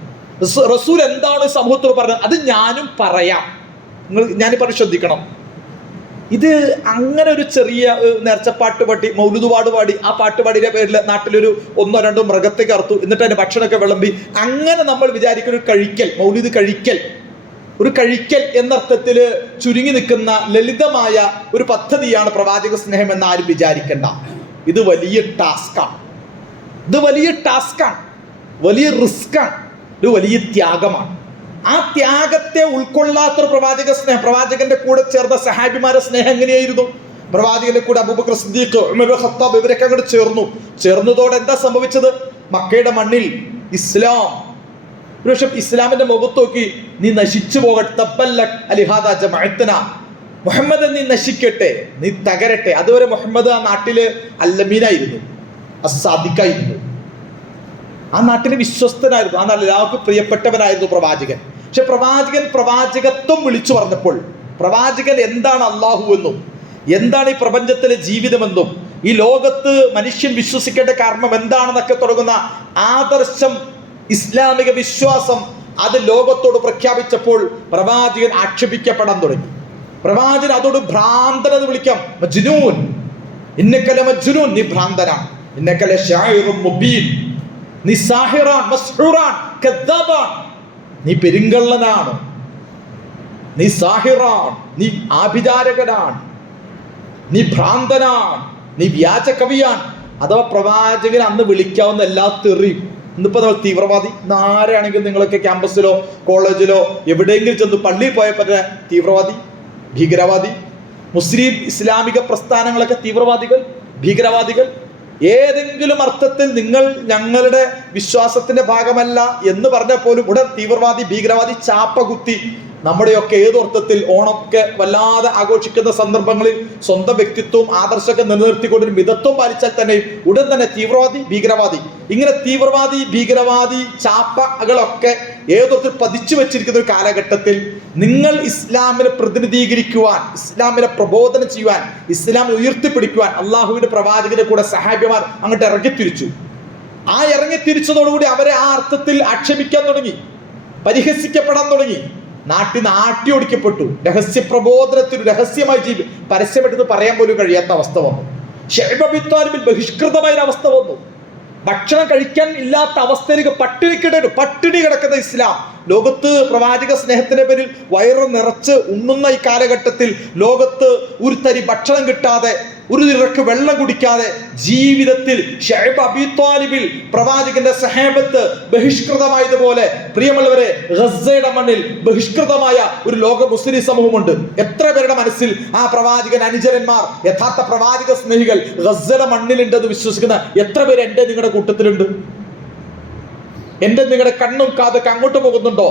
റസൂൽ എന്താണ് സമൂഹത്തോട് പറഞ്ഞത് അത് ഞാനും പറയാം. ഞാനിപ്പോൾ ശ്രദ്ധിക്കണം. ഇത് അങ്ങനെ ഒരു ചെറിയ നേർച്ചപ്പാട്ട് പാട്ടി, മൗലിദ് പാടി, ആ പാട്ടുപാടിയുടെ പേരിൽ നാട്ടിലൊരു 1-2 മൃഗത്തേക്ക് അറുത്തു, എന്നിട്ട് അതിന്റെ ഭക്ഷണമൊക്കെ വിളമ്പി, അങ്ങനെ നമ്മൾ വിചാരിക്കുന്ന ഒരു കഴിക്കൽ, മൗലിദ് കഴിക്കൽ, ഒരു കഴിക്കൽ എന്നർത്ഥത്തിൽ ചുരുങ്ങി നിൽക്കുന്ന ലളിതമായ ഒരു പദ്ധതിയാണ് പ്രവാചക സ്നേഹം എന്ന് ആരും വിചാരിക്കേണ്ട. ഇത് വലിയ ടാസ്കാണ്. വലിയ റിസ്ക്കാണ്, ഒരു വലിയ ത്യാഗമാണ്. ആ ത്യാഗത്തെ ഉൾക്കൊള്ളാത്തൊരു പ്രവാചക സ്നേഹം, പ്രവാചകന്റെ കൂടെ ചേർന്ന സഹാബിമാരുടെ സ്നേഹം എങ്ങനെയായിരുന്നു? പ്രവാചകന്റെ കൂടെ അബൂബക്കർ സിദ്ദീഖ്, ഉമർ ഖത്താബ് ഇവരൊക്കെ അങ്ങോട്ട് ചേർന്നതോടെ എന്താ സംഭവിച്ചത്? മക്കയുടെ മണ്ണിൽ ഇസ്ലാം, പക്ഷെ ഇസ്ലാമിന്റെ മുഖത്ത് നോക്കി നീ നശിച്ചു പോകട്ടെ, മുഹമ്മദ് നീ നശിക്കട്ടെ, നീ തകരട്ടെ. അതുവരെ മുഹമ്മദ് ആ നാട്ടില് അല്ലമീനായിരുന്നു, അസാദിക്കായിരുന്നു, ആ നാട്ടിലെ വിശ്വസ്തനായിരുന്നു, ആ നാട്ടിൽ എല്ലാവർക്കും പ്രിയപ്പെട്ടവനായിരുന്നു പ്രവാചകൻ. പക്ഷെ പ്രവാചകത്വം വിളിച്ചു പറഞ്ഞപ്പോൾ, പ്രവാചകൻ എന്താണ് അള്ളാഹു എന്നും എന്താണ് ഈ പ്രപഞ്ചത്തിലെ ജീവിതമെന്നും ഈ ലോകത്ത് മനുഷ്യൻ വിശ്വസിക്കേണ്ട കാരണം എന്താണെന്നൊക്കെ തുടങ്ങുന്ന ആദർശം, ഇസ്ലാമിക വിശ്വാസം അത് ലോകത്തോട് പ്രഖ്യാപിച്ചപ്പോൾ പ്രവാചകൻ ആക്ഷേപിക്കപ്പെടാൻ തുടങ്ങി. പ്രവാചകൻ അതോട് ഭ്രാന്തനെന്ന് വിളിക്കാം. മജ്നൂൻ, ഇന്നക്കല മജ്നൂൻ, നീ ഭ്രാന്തനാണ്. ഇന്നക്കല ശാഇറുൻ മുബീൻ, നീ സാഹിറാൻ, മസ്ഹൂറാൻ, കദ്ദാബാൻ, നീ പെരുങ്കള്ളനാണ്, നീ സാഹിറാൻ, നീ ആഭിചാരകനാണ്, നീ ഭ്രാന്തനാണ്, നീ വ്യാജ കവിയാൻ. അഥവാ പ്രവാചകൻ അന്ന് വിളിക്കാവുന്ന എല്ലാ തെറിയും. ഇന്നിപ്പോ നമ്മൾ തീവ്രവാദി, ആരാണെങ്കിലും നിങ്ങളൊക്കെ ക്യാമ്പസിലോ കോളേജിലോ എവിടെയെങ്കിലും ചെന്ന് പള്ളിയിൽ പോയപ്പോൾ തീവ്രവാദി, ഭീകരവാദി, മുസ്ലിം ഇസ്ലാമിക പ്രസ്ഥാനങ്ങളൊക്കെ തീവ്രവാദികൾ, ഭീകരവാദികൾ. ഏതെങ്കിലും അർത്ഥത്തിൽ നിങ്ങൾ ഞങ്ങളുടെ വിശ്വാസത്തിന്റെ ഭാഗമല്ല എന്ന് പറഞ്ഞാൽ പോലും ഉടൻ തീവ്രവാദി, ഭീകരവാദി, ചാപ്പ കുത്തി. നമ്മുടെയൊക്കെ ഏതൊർത്ഥത്തിൽ ഓണമൊക്കെ വല്ലാതെ ആഘോഷിക്കുന്ന സന്ദർഭങ്ങളിൽ സ്വന്തം വ്യക്തിത്വവും ആദർശമൊക്കെ നിലനിർത്തിക്കൊണ്ടൊരു മിതത്വം പാലിച്ചാൽ തന്നെ ഉടൻ തന്നെ തീവ്രവാദി, ഭീകരവാദി. ഇങ്ങനെ തീവ്രവാദി, ഭീകരവാദി, ചാപ്പകളൊക്കെ ഏതൊരുത്തിൽ പതിച്ചു വെച്ചിരിക്കുന്ന ഒരു കാലഘട്ടത്തിൽ നിങ്ങൾ ഇസ്ലാമിനെ പ്രതിനിധീകരിക്കുവാൻ, ഇസ്ലാമിനെ പ്രബോധനം ചെയ്യുവാൻ, ഇസ്ലാമിനെ ഉയർത്തിപ്പിടിക്കുവാൻ അള്ളാഹുവിന്റെ പ്രവാചകന്റെ കൂടെ സഹാബിമാർ അങ്ങോട്ട് ഇറങ്ങിത്തിരിച്ചു. ആ ഇറങ്ങിത്തിരിച്ചതോടുകൂടി അവരെ ആ അർത്ഥത്തിൽ ആക്ഷേപിക്കാൻ തുടങ്ങി, പരിഹസിക്കപ്പെടാൻ തുടങ്ങി, നാട്ടി ഓടിക്കപ്പെട്ടു. രഹസ്യ പ്രബോധനത്തിന് രഹസ്യമായി പരസ്യമായിട്ട് പറയാൻ പോലും കഴിയാത്ത അവസ്ഥ വന്നു. ശൈബ ബിൻ ത്വാലിബിൽ ബഹിഷ്കൃതമായ അവസ്ഥ വന്നു. ഭക്ഷണം കഴിക്കാൻ ഇല്ലാത്ത അവസ്ഥയിലേക്ക് പട്ടിണി കിടക്കുന്ന ഇസ്ലാം ലോകത്ത് പ്രവാചക സ്നേഹത്തിന്റെ പേരിൽ വയറ് നിറച്ച് ഉണ്ണുന്ന ഈ കാലഘട്ടത്തിൽ ലോകത്ത് ഒരു തരി ഭക്ഷണം കിട്ടാതെ, ഒരു ഇറക്ക് വെള്ളം കുടിക്കാതെ ജീവിതത്തിൽ ശൈബ് അബീ ത്വാലിബിൽ പ്രവാചകന്റെ സഹാബത്ത് ബഹിഷ്കൃതമായതുപോലെ പ്രിയമുള്ളവരെ ഗസയുടെ മണ്ണിൽ ബഹിഷ്കൃതമായ ഒരു ലോക മുസ്ലിം സമൂഹമുണ്ട്. എത്ര പേരുടെ മനസ്സിൽ ആ പ്രവാചകൻ അനുചരന്മാർ, യഥാർത്ഥ പ്രവാചക സ്നേഹികൾ ഗസയുടെ മണ്ണിലുണ്ടെന്ന് വിശ്വസിക്കുന്ന എത്ര പേര് എൻ്റെ നിങ്ങളുടെ കൂട്ടത്തിലുണ്ട്? എന്റെ നിങ്ങളുടെ കണ്ണും കാതൊക്കെ അങ്ങോട്ട് പോകുന്നുണ്ടോ?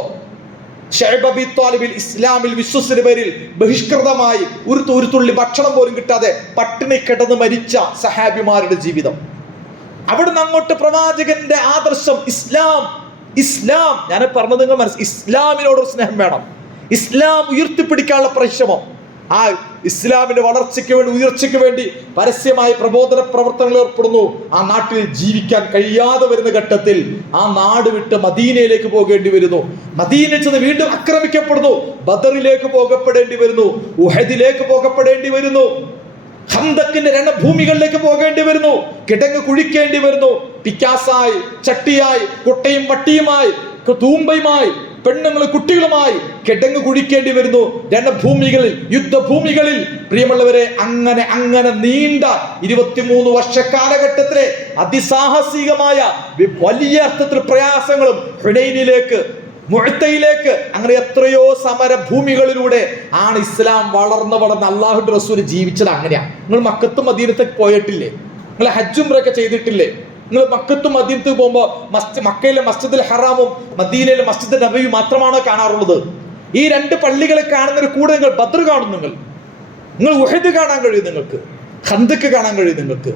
ഷൈബ് അബി ത്വാലിബിൽ ഇസ്ലാമിൽ വിശ്വസിന്റെ പേരിൽ ബഹിഷ്കൃതമായി ഒരു തുള്ളി ഭക്ഷണം പോലും കിട്ടാതെ പട്ടിണി കിടന്ന് മരിച്ച സഹാബിമാരുടെ ജീവിതം. അവിടുന്ന് അങ്ങോട്ട് പ്രവാചകന്റെ ആദർശം ഇസ്ലാം ഞാൻ പറഞ്ഞത് നിങ്ങൾ മനസ്സിൽ, ഇസ്ലാമിനോടൊരു സ്നേഹം വേണം. ഇസ്ലാം ഉയർത്തിപ്പിടിക്കാനുള്ള പരിശ്രമം, ആ ഇസ്ലാമിന്റെ വളർച്ചയ്ക്ക് വേണ്ടി, ഉയർച്ചയ്ക്ക് വേണ്ടി പരസ്യമായ പ്രബോധന പ്രവർത്തനങ്ങൾ ഏർപ്പെടുന്നു. ആ നാട്ടിൽ ജീവിക്കാൻ കഴിയാതെ വരുന്ന ഘട്ടത്തിൽ ആ നാട് വിട്ട് മദീനയിലേക്ക് പോകേണ്ടി വരുന്നു. മദീനയിൽ ചെന്ന് വീണ്ടും ആക്രമിക്കപ്പെടുന്നു. ബദറിലേക്ക് പോകപ്പെടേണ്ടി വരുന്നു. ഉഹദിലേക്ക് പോകപ്പെടേണ്ടി വരുന്നു. ഖന്തക്കിന്റെ രണഭൂമികളിലേക്ക് പോകേണ്ടി വരുന്നു. കിടങ്ങ് കുഴിക്കേണ്ടി വരുന്നു. പിക്കാസായി, ചട്ടിയായി, കൊട്ടയും വട്ടിയുമായി, തൂമ്പയുമായി, പെണ്ണുങ്ങളും കുട്ടികളുമായി കിടങ്ങ് കുഴിക്കേണ്ടി വരുന്നു. രണഭൂമികളിൽ, യുദ്ധഭൂമികളിൽ. പ്രിയമുള്ളവരെ, അങ്ങനെ നീണ്ട 23 വർഷ കാലഘട്ടത്തിലെ അതിസാഹസികമായ വലിയ അർത്ഥത്തിൽ പ്രയാസങ്ങളും ഹുനൈനിലേക്ക്, മുഅ്തയിലേക്ക്, അങ്ങനെ എത്രയോ സമര ഭൂമികളിലൂടെ ആണ് ഇസ്ലാം വളർന്ന് അല്ലാഹുവിന്റെ റസൂൽ ജീവിച്ചത്. അങ്ങനെയാ. നിങ്ങൾ മക്കത്തും മദീനത്തേക്ക് പോയിട്ടില്ലേ? നിങ്ങൾ ഹജ്ജും ഉംറയൊക്കെ ചെയ്തിട്ടില്ലേ? നിങ്ങൾ മക്കത്തും മദീനത്ത് പോകുമ്പോൾ മക്കയിലെ മസ്ജിദുൽ ഹറാമും മദീനയിലെ മസ്ജിദ് നബവിയും മാത്രമാണോ കാണാറുള്ളത്? ഈ രണ്ട് പള്ളികളെ കാണുന്നതിന് കൂടെ നിങ്ങൾ ബദർ കാണും, നിങ്ങൾ ഉഹദ് കാണാൻ കഴിയും, നിങ്ങൾക്ക് ഖന്തക്ക് കാണാൻ കഴിയും, നിങ്ങൾക്ക്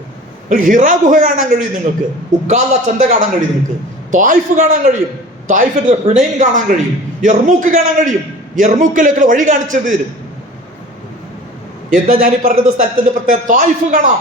ഹിറാ ഗുഹ കാണാൻ കഴിയും, നിങ്ങൾക്ക് ഉക്കാല ചന്ത കാണാൻ കഴിയും, നിങ്ങൾക്ക് ത്വായിഫ് കാണാൻ കഴിയും, ത്വായിഫിൽ ഹുനൈൻ കാണാൻ കഴിയും, യർമൂക്ക് കാണാൻ കഴിയും. യർമൂക്കിലേക്കുള്ള വഴി കാണിച്ചത് തരും. എന്താ ഞാനീ പറഞ്ഞത്? സ്ഥലത്തിന്റെ പ്രത്യേക ത്വായിഫ് കാണാം.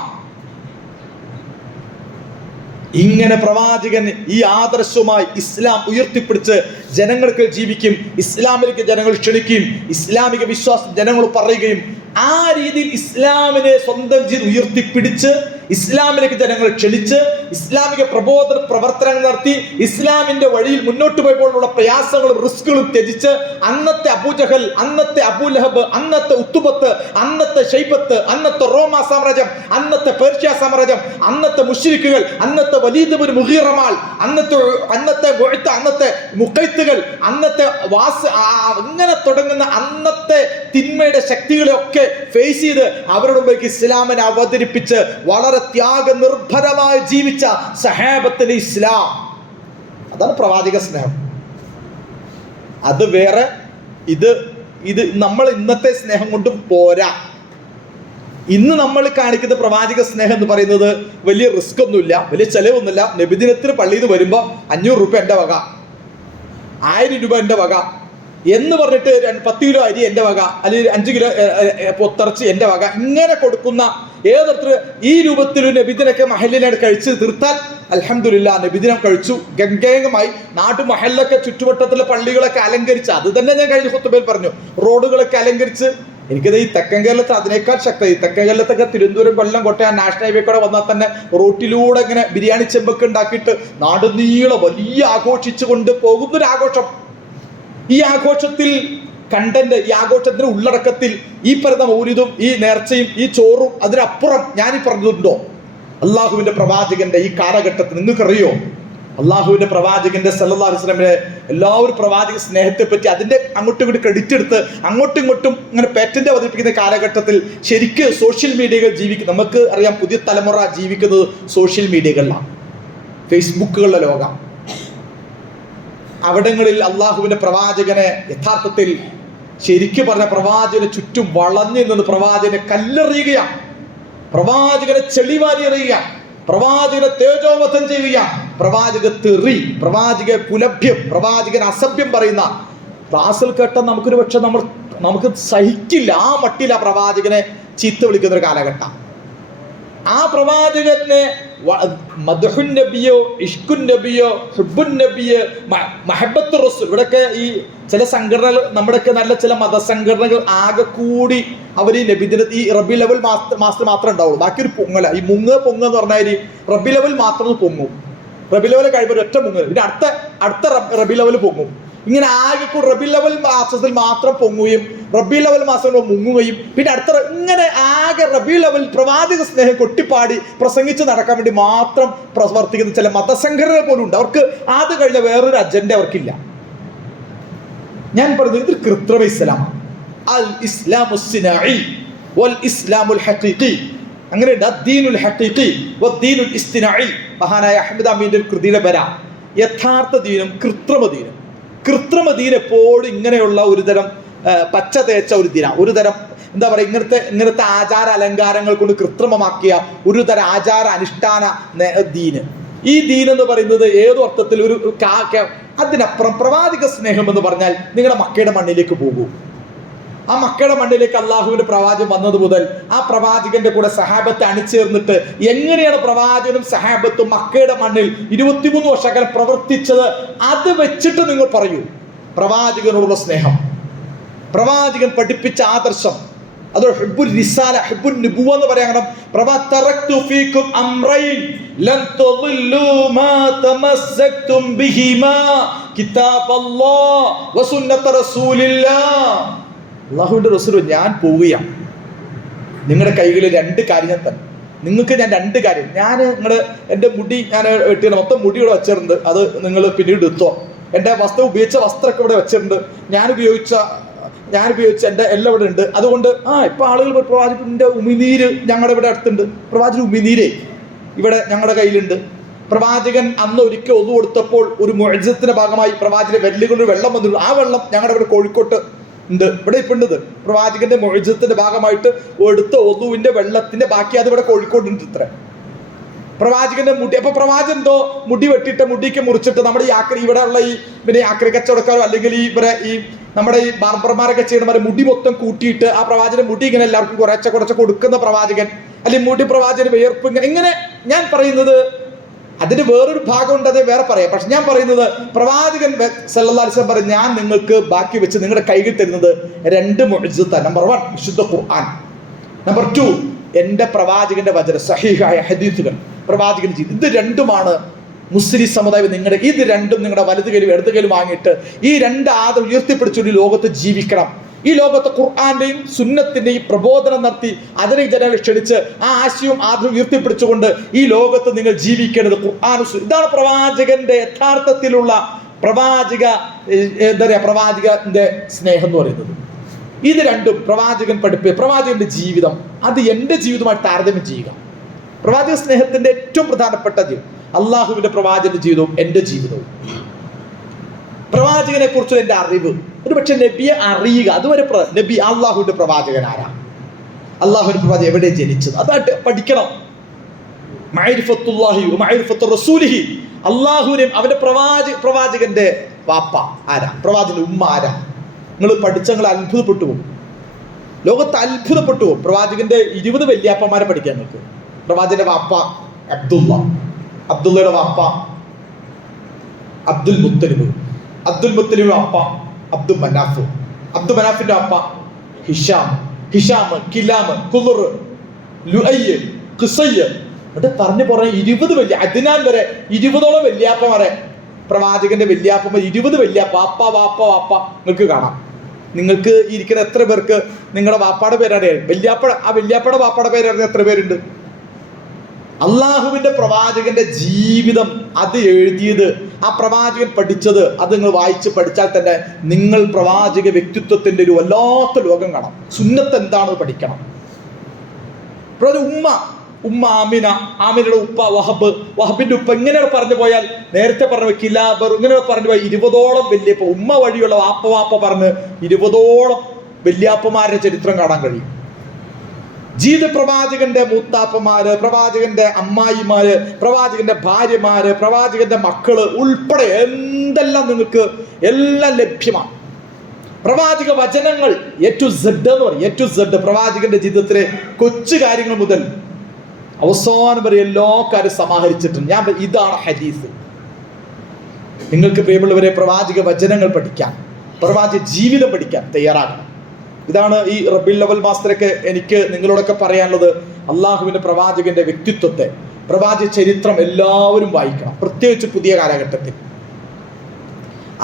ഇങ്ങനെ പ്രവാചകൻ ഈ ആദർശവുമായി ഇസ്ലാം ഉയർത്തിപ്പിടിച്ച് ജനങ്ങൾക്ക് ജീവിക്കും. ഇസ്ലാമിലേക്ക് ജനങ്ങൾ ക്ഷണിക്കുകയും ഇസ്ലാമിക വിശ്വാസം ജനങ്ങൾ പറയുകയും ആ രീതിയിൽ ഇസ്ലാമിനെ സ്വന്തം ചെയ്ത് ഉയർത്തിപ്പിടിച്ച് ഇസ്ലാമിലേക്ക് ജനങ്ങൾ ക്ഷണിച്ച് ഇസ്ലാമിക പ്രബോധന പ്രവർത്തനങ്ങൾ നടത്തി ഇസ്ലാമിന്റെ വഴിയിൽ മുന്നോട്ട് പോയപ്പോഴുള്ള പ്രയാസങ്ങളും റിസ്കുകളും ത്യജിച്ച് അന്നത്തെ അബൂജഹൽ, അന്നത്തെ അബൂലഹബ്, അന്നത്തെ ഉത്തുബത്ത്, അന്നത്തെ ഷൈബത്ത്, അന്നത്തെ റോമ സാമ്രാജ്യം, അന്നത്തെ പേർഷ്യ സാമ്രാജ്യം, അന്നത്തെ മുശ്രിക്കുകൾ, അന്നത്തെ വലീദ് ബിൻ മുഗീറമാൽ, അന്നത്തെ മുഖൈത്തുകൾ, അന്നത്തെ ഇങ്ങനെ തുടങ്ങുന്ന അന്നത്തെ തിന്മയുടെ ശക്തികളെ ഒക്കെ ഫേസ് ചെയ്ത് അവരുടെ മുമ്പിലേക്ക് ഇസ്ലാമിനെ അവതരിപ്പിച്ച് വളരെ ത്യാഗനിർഭരമായി ജീവിച്ച സഹാബത്തിന്റെ ഇസ്ലാം. അതാണ് പ്രവാചക സ്നേഹം. അത് വേറെ. ഇത് നമ്മൾ ഇന്നത്തെ സ്നേഹം കൊണ്ടും പോരാ. ഇന്ന് നമ്മൾ കാണിക്കുന്ന പ്രവാചക സ്നേഹം എന്ന് പറയുന്നത് വലിയ റിസ്ക് ഒന്നുമില്ല, വലിയ ചെലവൊന്നുമില്ല. നബിദിനത്തിന് പള്ളിയിൽ നിന്ന് വരുമ്പോൾ 500 രൂപ എൻ്റെ വക, 1000 രൂപ എൻ്റെ വക എന്ന് പറഞ്ഞിട്ട് 10 കിലോ അരി എൻ്റെ വക, അല്ലെങ്കിൽ 5 കിലോ പൊത്തിറച്ചി എൻ്റെ വക, ഇങ്ങനെ കൊടുക്കുന്ന ഏതൊരു ഈ രൂപത്തിൽ നബിദിനൊക്കെ മഹലിനായിട്ട് കഴിച്ച് തീർത്താൽ അൽഹംദുലില്ലാ നബിദിനം കഴിച്ചു. ഗംഗേയമായി നാട്ടു മഹലിലൊക്കെ ചുറ്റുവട്ടത്തിലെ പള്ളികളൊക്കെ അലങ്കരിച്ച്, അത് തന്നെ ഞാൻ കഴിഞ്ഞ ഖുത്ബയിൽ പറഞ്ഞു, റോഡുകളൊക്കെ അലങ്കരിച്ച്. എനിക്കത് ഈ തെക്കൻ കേരളത്തിൽ അതിനേക്കാൾ ശക്തി. തെക്കൻ കേരളത്തൊക്കെ തിരുവനന്തപുരം, കൊല്ലം, കോട്ടയം നാഷണൽ ഹൈവേ കൂടെ വന്നാൽ തന്നെ റോട്ടിലൂടെ ഇങ്ങനെ ബിരിയാണി ചെമ്പൊക്കെ ഉണ്ടാക്കിയിട്ട് നാടുനീളെ വലിയ ആഘോഷിച്ചു കൊണ്ട് പോകുന്നൊരാഘോഷം. ഈ ആഘോഷത്തിൽ കണ്ടന്റ്, ഈ ആഘോഷത്തിന്റെ ഉള്ളടക്കത്തിൽ ഈ പറയുന്ന മൗലിദും ഈ നേർച്ചയും ഈ ചോറും അതിനപ്പുറം ഞാനീ പറഞ്ഞിട്ടുണ്ടോ? അള്ളാഹുവിന്റെ പ്രവാചകന്റെ ഈ കാലഘട്ടത്തിൽ നിങ്ങൾക്കറിയോ? അള്ളാഹുവിന്റെ പ്രവാചകന്റെ സല്ലല്ലാഹു അലൈഹി വസല്ലമയുടെ എല്ലാവരും പ്രവാചക സ്നേഹത്തെ പറ്റി അതിന്റെ അങ്ങോട്ടും ഇങ്ങോട്ടും ക്രെഡിറ്റ് എടുത്ത് അങ്ങോട്ടും ഇങ്ങോട്ടും ഇങ്ങനെ പേറ്റന്റ് അവതരിപ്പിക്കുന്ന കാലഘട്ടത്തിൽ ശരിക്ക് സോഷ്യൽ മീഡിയകൾ ജീവിക്കും. നമുക്ക് അറിയാം, പുതിയ തലമുറ ജീവിക്കുന്നത് സോഷ്യൽ മീഡിയകളിലാണ്, ഫേസ്ബുക്കുകളുടെ ലോകം. അവിടങ്ങളിൽ അള്ളാഹുവിന്റെ പ്രവാചകനെ യഥാർത്ഥത്തിൽ ശരിക്കും പറഞ്ഞ പ്രവാചകനെ ചുറ്റും വളഞ്ഞു നിന്ന് പ്രവാചകനെ കല്ലെറിയുകയാണ്, പ്രവാചകനെ ചെളിവാരി എറിയുക, പ്രവാചകനെ തേജോവധം ചെയ്യുക, പ്രവാചക തെറി, പ്രവാചക പുലഭ്യം, പ്രവാചകൻ അസഭ്യം പറയുന്ന ക്ലാസ്സിൽ കേട്ടാൽ നമുക്കൊരു പക്ഷെ നമുക്ക് സഹിക്കില്ല. ആ മട്ടിൽ ആ പ്രവാചകനെ ചീത്ത വിളിക്കുന്ന ഒരു കാലഘട്ടം. ആ പ്രവാചകനെ മദ്ഹുൻ നബിയോ ഇഷ്കുൻ നബിയോ ഹുബ്ബുൻ നബിയോ മഹബത്ത് റസൂൽ, ഇവിടെയൊക്കെ ഈ ചില സംഘടനകൾ, നമ്മുടെയൊക്കെ നല്ല ചില മതസംഘടനകൾ ആകെ കൂടി അവർ ഈ നബിദിന ഈ റബി ലെവൽ മാസത്തിൽ മാത്രമേ ഉണ്ടാവുള്ളൂ. ബാക്കി ഒരു പൊങ്ങല, ഈ പൊങ്ങ് എന്ന് പറഞ്ഞാൽ റബി ലെവൽ മാത്രം പൊങ്ങും. റബി ലെവൽ കഴിയുമ്പോൾ ഒറ്റ പൊങ്ങൽ, പിന്നെ അടുത്ത റബി ലെവൽ പൊങ്ങും. ഇങ്ങനെ ആകെ കൂടി റബി ലെവൽ മാസത്തിൽ മാത്രം പൊങ്ങുകയും റബി ലെവൽ മാസം മുങ്ങുകയും പിന്നെ അടുത്ത ഇങ്ങനെ ആകെ റബി ലെവൽ പ്രവാചക സ്നേഹം കൊട്ടിപ്പാടി പ്രസംഗിച്ച് നടക്കാൻ വേണ്ടി മാത്രം പ്രവർത്തിക്കുന്ന ചില മതസംഘടനകൾ പോലും ഉണ്ട്. അവർക്ക് അത് കഴിഞ്ഞ വേറൊരു അജണ്ട അവർക്കില്ല. ഞാൻ പറയുന്നത് ഇത് കൃത്രിമ ഇസ്ലാമാണ്. അൽ ഇസ്ലാമു സിനാഇ വൽ ഇസ്ലാമുൽ ഹഖീഖി, അങ്ങനെയുണ്ട്. അദ്ദീനുൽ ഹഖീഖി വദ്ദീനുൽ ഇസ്തിനാഇ. മഹാനായ അഹ്മദ് അമീന്റെ ഒരു കൃതിയുടെ പേരാ യഥാർത്ഥ ദീനും കൃത്രിമ ദീനും. കൃത്രിമ ദീൻ എപ്പോഴും ഇങ്ങനെയുള്ള ഒരു തരം പച്ച തേച്ച ഒരു ദിന, ഒരു തരം എന്താ പറയുക, ഇങ്ങനത്തെ ആചാര അലങ്കാരങ്ങൾ കൊണ്ട് കൃത്രിമമാക്കിയ ഒരു തരം ആചാര അനുഷ്ഠാന ദീന്. ഈ ദീൻ എന്ന് പറയുന്നത് ഏതോ അർത്ഥത്തിൽ ഒരു അതിനപ്പുറം പ്രവാചക സ്നേഹം എന്ന് പറഞ്ഞാൽ നിങ്ങളുടെ മക്കയുടെ മണ്ണിലേക്ക് പോകൂ. ആ മക്കയുടെ മണ്ണിലേക്ക് അള്ളാഹുവിന്റെ പ്രവാചകൻ വന്നത് മുതൽ ആ പ്രവാചകന്റെ കൂടെ സഹാബത്തെ അണിചേർന്നിട്ട് എങ്ങനെയാണ് പ്രവാചകനും സഹാബത്തും മക്കയുടെ മണ്ണിൽ 23 വർഷക്കാലം പ്രവർത്തിച്ചത്, അത് വെച്ചിട്ട് നിങ്ങൾ പറയൂ പ്രവാചകനോടുള്ള സ്നേഹം, പ്രവാചകൻ പഠിപ്പിച്ച ആദർശം. അത് ഹുബ്ബുൽ റിസാല, ഹുബ്ബുൻ നുബുവ എന്ന് പറയാൻ തറക്തു ഫീകും അംറൈൻ ലൻ തളില്ലു മാ തമസ്സക്തും ബിഹിമാ കിതാബല്ലാഹ് വസുന്നത റസൂലില്ലാഹ്. അല്ലാഹുവിന്റെ റസൂൽ ഞാൻ പോവുകയാണ്, നിങ്ങളുടെ കൈകളിൽ 2 കാര്യം ഞാൻ തന്നെ. നിങ്ങൾക്ക് ഞാൻ 2 കാര്യം, എൻ്റെ മുടി ഞാൻ വെട്ടിയാണ്, മൊത്തം മുടി ഇവിടെ വെച്ചിട്ടുണ്ട്, അത് നിങ്ങൾ പിന്നീട് എടുത്തോ. എൻ്റെ ഉപയോഗിച്ച വസ്ത്രമൊക്കെ ഇവിടെ വെച്ചിട്ടുണ്ട്, ഞാൻ ഉപയോഗിച്ച എൻ്റെ എല്ലാം ഇവിടെ ഉണ്ട്. അതുകൊണ്ട് ഇപ്പൊ ആളുകൾ പ്രവാചകന്റെ ഉമിനീര് ഞങ്ങളുടെ ഇവിടെ അടുത്തുണ്ട്, പ്രവാചകൻ ഉമിനീരേ ഇവിടെ ഞങ്ങളുടെ കയ്യിലുണ്ട്. പ്രവാചകൻ അന്ന് ഒരിക്കൽ ഒതു കൊടുത്തപ്പോൾ ഒരു മുഅ്ജിസത്തിന്റെ ഭാഗമായി പ്രവാചകന്റെ വെല്ലുകളിൽ വെള്ളം വന്നിട്ടുണ്ട്. ആ വെള്ളം ഞങ്ങളുടെ ഇവിടെ കോഴിക്കോട്ട് ഉണ്ട്, ഇവിടെ ഇപ്പൊ ഉണ്ട്. പ്രവാചകന്റെ മുഅ്ജിസത്തിന്റെ ഭാഗമായിട്ട് എടുത്ത ഒതുവിന്റെ വെള്ളത്തിന്റെ ബാക്കി അത് ഇവിടെ കോഴിക്കോട്ടുണ്ട്. ഇത്ര പ്രവാചകന്റെ മുടി, അപ്പൊ പ്രവാചകൻ എന്തോ മുടി വെട്ടിയിട്ട് മുടിക്ക് മുറിച്ചിട്ട് നമ്മുടെ ഈ ഇവിടെ ഉള്ള ഈ പിന്നെ ആക്രി കച്ചവടക്കാരോ അല്ലെങ്കിൽ ഈ നമ്മുടെ ഈ ബാർബർമാരൊക്കെ ചെയ്യുന്ന മുടി മൊത്തം കൂട്ടിയിട്ട് ആ പ്രവാചകന്റെ മുടി ഇങ്ങനെ എല്ലാവർക്കും കുറച്ച് കൊടുക്കുന്ന പ്രവാചകൻ, അല്ലെങ്കിൽ മുടി പ്രവാചകന് വിയർപ്പ് ഇങ്ങനെ ഞാൻ പറയുന്നത് അതിന് വേറൊരു ഭാഗമുണ്ട്, അത് വേറെ പറയാം. പക്ഷെ ഞാൻ പറയുന്നത് പ്രവാചകൻ സല്ലല്ലാഹു അലൈഹി വസല്ലം പറയും, ഞാൻ നിങ്ങൾക്ക് ബാക്കി വെച്ച് നിങ്ങളുടെ കൈകൾ തരുന്നത് 2 മുഅ്ജിസത്ത്. നമ്പർ 1 വിശുദ്ധ ഖുർആൻ, നമ്പർ 2 എൻ്റെ പ്രവാചകന്റെ വചനം, സഹീഹായ ഹദീസുകൾ, പ്രവാചകൻ ചെയ്തു. ഇത് 2മാണ് മുസ്ലിം സമുദായം നിങ്ങളുടെ, ഇത് 2ഉം നിങ്ങളുടെ വലത് കൈയിലും ഇടത് കൈയിലും വാങ്ങിയിട്ട് ഈ 2 ആദം ഉയർത്തിപ്പിടിച്ചൊരു ലോകത്ത് ജീവിക്കണം. ഈ ലോകത്ത് ഖുർആന്റെയും സുന്നത്തിന്റെയും പ്രബോധനം നടത്തി അതിനെ ജനങ്ങളെ ക്ഷണിച്ച് ആ ആശയവും ആദ്യം ഉയർത്തിപ്പിടിച്ചുകൊണ്ട് ഈ ലോകത്ത് നിങ്ങൾ ജീവിക്കേണ്ടത് ഖുർആൻ. ഇതാണ് പ്രവാചകന്റെ യഥാർത്ഥത്തിലുള്ള പ്രവാചകന്റെ സ്നേഹം എന്ന് പറയുന്നത്. ഇത് 2ഉം പ്രവാചകൻ പ്രവാചകന്റെ ജീവിതം അത് എൻ്റെ ജീവിതവുമായി താരതമ്യം ചെയ്യുക. പ്രവാചക സ്നേഹത്തിന്റെ ഏറ്റവും പ്രധാനപ്പെട്ട അള്ളാഹുവിന്റെ പ്രവാചകന്റെ ജീവിതവും എൻ്റെ ജീവിതവും, പ്രവാചകനെ കുറിച്ചുള്ള എൻ്റെ അറിവ്. ഒരു പക്ഷെ നബിയെ അറിയുക, അതുവരെ നബി അള്ളാഹുവിന്റെ പ്രവാചകൻ ആരാ, അള്ളാഹുവിന്റെ പ്രവാചകൻ എവിടെ ജനിച്ചത്, അതായിട്ട് പഠിക്കണം. മഅരിഫത്തുല്ലാഹി വമഅരിഫത്തു റസൂലിഹി, അള്ളാഹുവിനെയും അവന്റെ പ്രവാചകന്റെ വാപ്പ ആരാ, പ്രവാചകന്റെ ഉമ്മ ആരാ, നിങ്ങൾ പഠിച്ചങ്ങൾ അത്ഭുതപ്പെട്ടു പോകും. ലോകത്ത് അത്ഭുതപ്പെട്ടു പോകും. പ്രവാചകന്റെ 20 വല്യാപ്പന്മാരെ പഠിക്കാൻ നിങ്ങൾക്ക്. പ്രവാചകന്റെ വാപ്പ അബ്ദുള്ളയുടെ വാപ്പ അബ്ദുൽ മുത്തലിബ് വാപ്പ അബ്ദുൽ മനാഫിന്റെ വാപ്പ ഹിഷാം, കിലാം, ഖുദർ, ലുഅയ്, ഖുസയ്, പറഞ്ഞു 20 വലിയ അദ്നാൻ വരെ 20ഓളം വല്യാപ്പമാരെ പ്രവാചകന്റെ വല്യാപ്പമാർ 20 വല്യാപ്പ വാപ്പ നിങ്ങൾക്ക് കാണാം. നിങ്ങൾക്ക് ഇരിക്കുന്ന എത്ര പേർക്ക് നിങ്ങളുടെ വാപ്പാടെ പേരറിയാം? വല്യാപ്പയുടെ വാപ്പാടെ പേരറിയാൻ എത്ര പേരുണ്ട്? അള്ളാഹുവിന്റെ പ്രവാചകന്റെ ജീവിതം അത് എഴുതിയത്, ആ പ്രവാചകൻ പഠിച്ചത്, അത് നിങ്ങൾ വായിച്ച് പഠിച്ചാൽ തന്നെ നിങ്ങൾ പ്രവാചക വ്യക്തിത്വത്തിന്റെ ഒരു വല്ലാത്ത ലോകം കാണാം. സുന്നത്ത് എന്താണെന്ന് പഠിക്കണം. ഉമ്മ ആമിനയുടെ ഉപ്പ വഹബിന്റെ ഉപ്പ, ഇങ്ങനെ പറഞ്ഞു പോയാൽ നേരത്തെ പറഞ്ഞ കിലാബർ, ഇങ്ങനെ പറഞ്ഞു പോയാൽ 20ഓളം വല്യപ്പ, ഉമ്മ വഴിയുള്ള വാപ്പ പറഞ്ഞ് 20ഓളം വല്യാപ്പമാരുടെ ചരിത്രം കാണാൻ കഴിയും. ജീവിത പ്രവാചകന്റെ മൂത്താപ്പമാര്, പ്രവാചകന്റെ അമ്മായിമാര്, പ്രവാചകന്റെ ഭാര്യമാര്, പ്രവാചകന്റെ മക്കള് ഉൾപ്പെടെ എന്തെല്ലാം നിങ്ങൾക്ക് എല്ലാം ലഭ്യമാണ്. പ്രവാചക വചനങ്ങൾ A to Z എന്ന് പറയും. A to Z പ്രവാചകന്റെ ജീവിതത്തിലെ കൊച്ചു കാര്യങ്ങൾ മുതൽ അവസാനം വരെ എല്ലാ കാര്യം സമാഹരിച്ചിട്ടുണ്ട്. ഇതാണ് ഹദീസ്. നിങ്ങൾക്ക് പ്രിയമുള്ളവരെ പ്രവാചക വചനങ്ങൾ പഠിക്കാൻ, പ്രവാചക ജീവിതം പഠിക്കാൻ തയ്യാറാകണം. ഇതാണ് ഈ റബീഉൽ അവ്വൽ മാസത്തിലൊക്കെ എനിക്ക് നിങ്ങളോടൊക്കെ പറയാനുള്ളത്. അള്ളാഹുവിന്റെ പ്രവാചകന്റെ വ്യക്തിത്വത്തെ, പ്രവാചക ചരിത്രം എല്ലാവരും വായിക്കണം, പ്രത്യേകിച്ച് പുതിയ കാലഘട്ടത്തിൽ.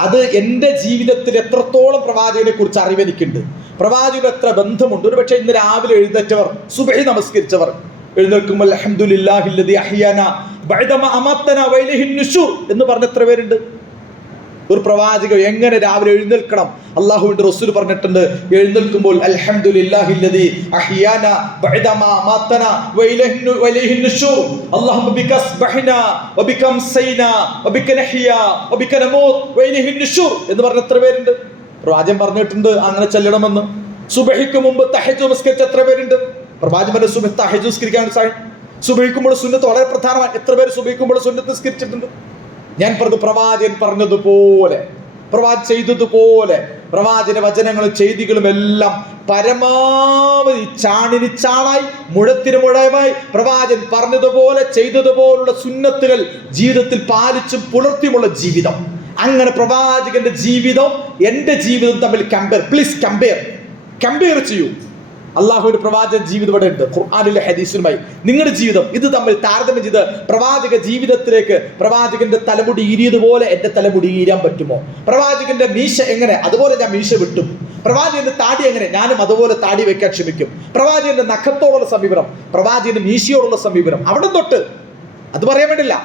അത് എൻ്റെ ജീവിതത്തിൽ എത്രത്തോളം പ്രവാചകനെ കുറിച്ച് അറിവെനിക്കുണ്ട്, പ്രവാചകൻ എത്ര ബന്ധമുണ്ട്. ഒരു പക്ഷേ ഇന്ന് രാവിലെ എഴുന്നേറ്റവർ, സുബഹി നമസ്കരിച്ചവർ എഴുന്നേൽക്കുമ്പോൾ അൽഹംദുലില്ലാഹില്ലദി അഹ്യാനാ ബഅദമാ അമാത്തനാ വഇലൈഹിൻ നുശൂർ എന്ന് പറഞ്ഞ എത്ര പേരുണ്ട്? ഒരു പ്രവാചകൻ എങ്ങനെ രാവിലെ എഴുന്നേൽക്കണം? അല്ലാഹുവിന്റെ റസൂൽ പറഞ്ഞിട്ടുണ്ട്, എഴുന്നേൽക്കുമ്പോൾ അൽഹംദുലില്ലാഹില്ലദീ അഹ്യാനാ ബഅദമാ മാതനാ വഇലൈഹി നുശൂർ അല്ലാഹുമ്മ ബിക അസ്ബഹ്നാ വബിക അംസൈനാ വബിക നഹ്യാ വബിക നമൂത് വഇലൈഹി നുശൂർ എന്ന് പറഞ്ഞ എത്ര പേരുണ്ട്? പ്രവാചകൻ പറഞ്ഞിട്ടുണ്ട് അങ്ങനെ ചെല്ലണമെന്ന്. സുബഹിക്ക് മുമ്പ് തഹജ്ജുദ് നിസ്കരിച്ച എത്ര പേരുണ്ട്? പ്രവാചകന്റെ സുബഹി തഹജ്ജുദ് നിസ്കരിക്കാൻ സുബഹിക്കുമ്പോൾ സുന്നത്ത് വളരെ പ്രധാനമാണ്. എത്ര പേര് സുബഹിക്കുമ്പോൾ സുന്നത്ത് നിസ്കരിച്ചിട്ടുണ്ട്? ഞാൻ പറഞ്ഞു, പ്രവാചകൻ പറഞ്ഞതുപോലെ, പ്രവാചകൻ ചെയ്തതുപോലെ, പ്രവാചക വചനങ്ങളും ചെയ്തികളും എല്ലാം പരമാവധി ചാണിന് ചാണായി മുഴത്തിന് മുഴമായി പ്രവാചകൻ പറഞ്ഞതുപോലെ ചെയ്തതുപോലുള്ള സുന്നത്തുകൾ ജീവിതത്തിൽ പാലിച്ചും പുലർത്തിയുമുള്ള ജീവിതം. അങ്ങനെ പ്രവാചകന്റെ ജീവിതം എന്റെ ജീവിതം തമ്മിൽ കമ്പയർ ചെയ്യൂ. അള്ളാഹുവിന്റെ പ്രവാചക ജീവിതം ഇവിടെ ഉണ്ട്, ഖുർആനിലെ ഹദീസുമായി നിങ്ങളുടെ ജീവിതം ഇത് തമ്മിൽ താരതമ്യം ചെയ്ത് പ്രവാചക ജീവിതത്തിലേക്ക് പ്രവാചകന്റെ തലമുടി ഈരിയതുപോലെ എന്റെ തലമുടി ഈരാൻ പറ്റുമോ? പ്രവാചകന്റെ മീശ എങ്ങനെ, അതുപോലെ ഞാൻ മീശ വെട്ടും. പ്രവാചകന്റെ താടി എങ്ങനെ, ഞാനും അതുപോലെ താടി വെക്കാൻ ശ്രമിക്കും. പ്രവാചകന്റെ നഖത്തോടുള്ള സമീപനം, പ്രവാചകന്റെ മീശയോടുള്ള സമീപനം, അവിടെ തൊട്ട് അത് പറയാൻ വേണ്ടില്ല.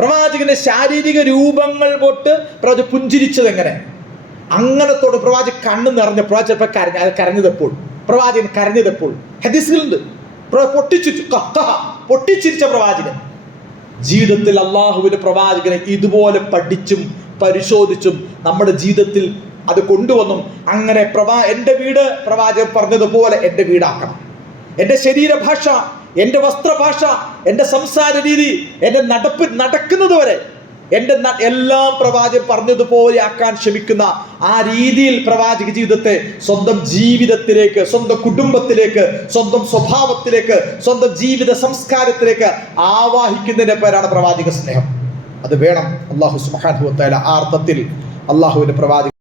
പ്രവാചകന്റെ ശാരീരിക രൂപങ്ങൾ തൊട്ട് പ്രവാചകൻ പുഞ്ചിരിച്ചത് എങ്ങനെ, അങ്ങനത്തോട് പ്രവാചകൻ കണ്ണ് നിറഞ്ഞ പ്രവാചകൻ കരഞ്ഞതെപ്പോൾ, പ്രവാചകൻ കരഞ്ഞതെപ്പോൾ ഹദീസുകളുണ്ട്. പൊട്ടിച്ചിരിച്ച പ്രവാചകൻ. ജീവിതത്തിൽ അള്ളാഹുവിന്റെ പ്രവാചകനെ ഇതുപോലെ പഠിച്ചും പരിശോധിച്ചും നമ്മുടെ ജീവിതത്തിൽ അത് കൊണ്ടുവന്നും അങ്ങനെ എന്റെ വീട് പ്രവാചകൻ പറഞ്ഞതുപോലെ എന്റെ വീടാക്കണം. എന്റെ ശരീരഭാഷ, എന്റെ വസ്ത്രഭാഷ, എന്റെ സംസാര രീതി, എന്റെ നടക്കുന്നത് വരെ എന്റെ എല്ലാം പ്രവാചകൻ പറഞ്ഞതുപോലെ ആക്കാൻ ശ്രമിക്കുന്ന ആ രീതിയിൽ പ്രവാചക ജീവിതത്തെ സ്വന്തം ജീവിതത്തിലേക്ക്, സ്വന്തം കുടുംബത്തിലേക്ക്, സ്വന്തം സ്വഭാവത്തിലേക്ക്, സ്വന്തം ജീവിത സംസ്കാരത്തിലേക്ക് ആവാഹിക്കുന്നതിന്റെ പേരാണ് പ്രവാചക സ്നേഹം. അത് വേണം. അല്ലാഹു സുബ്ഹാനഹു വ തആല ആ അർത്ഥത്തിൽ അല്ലാഹുവിന്റെ പ്രവാചക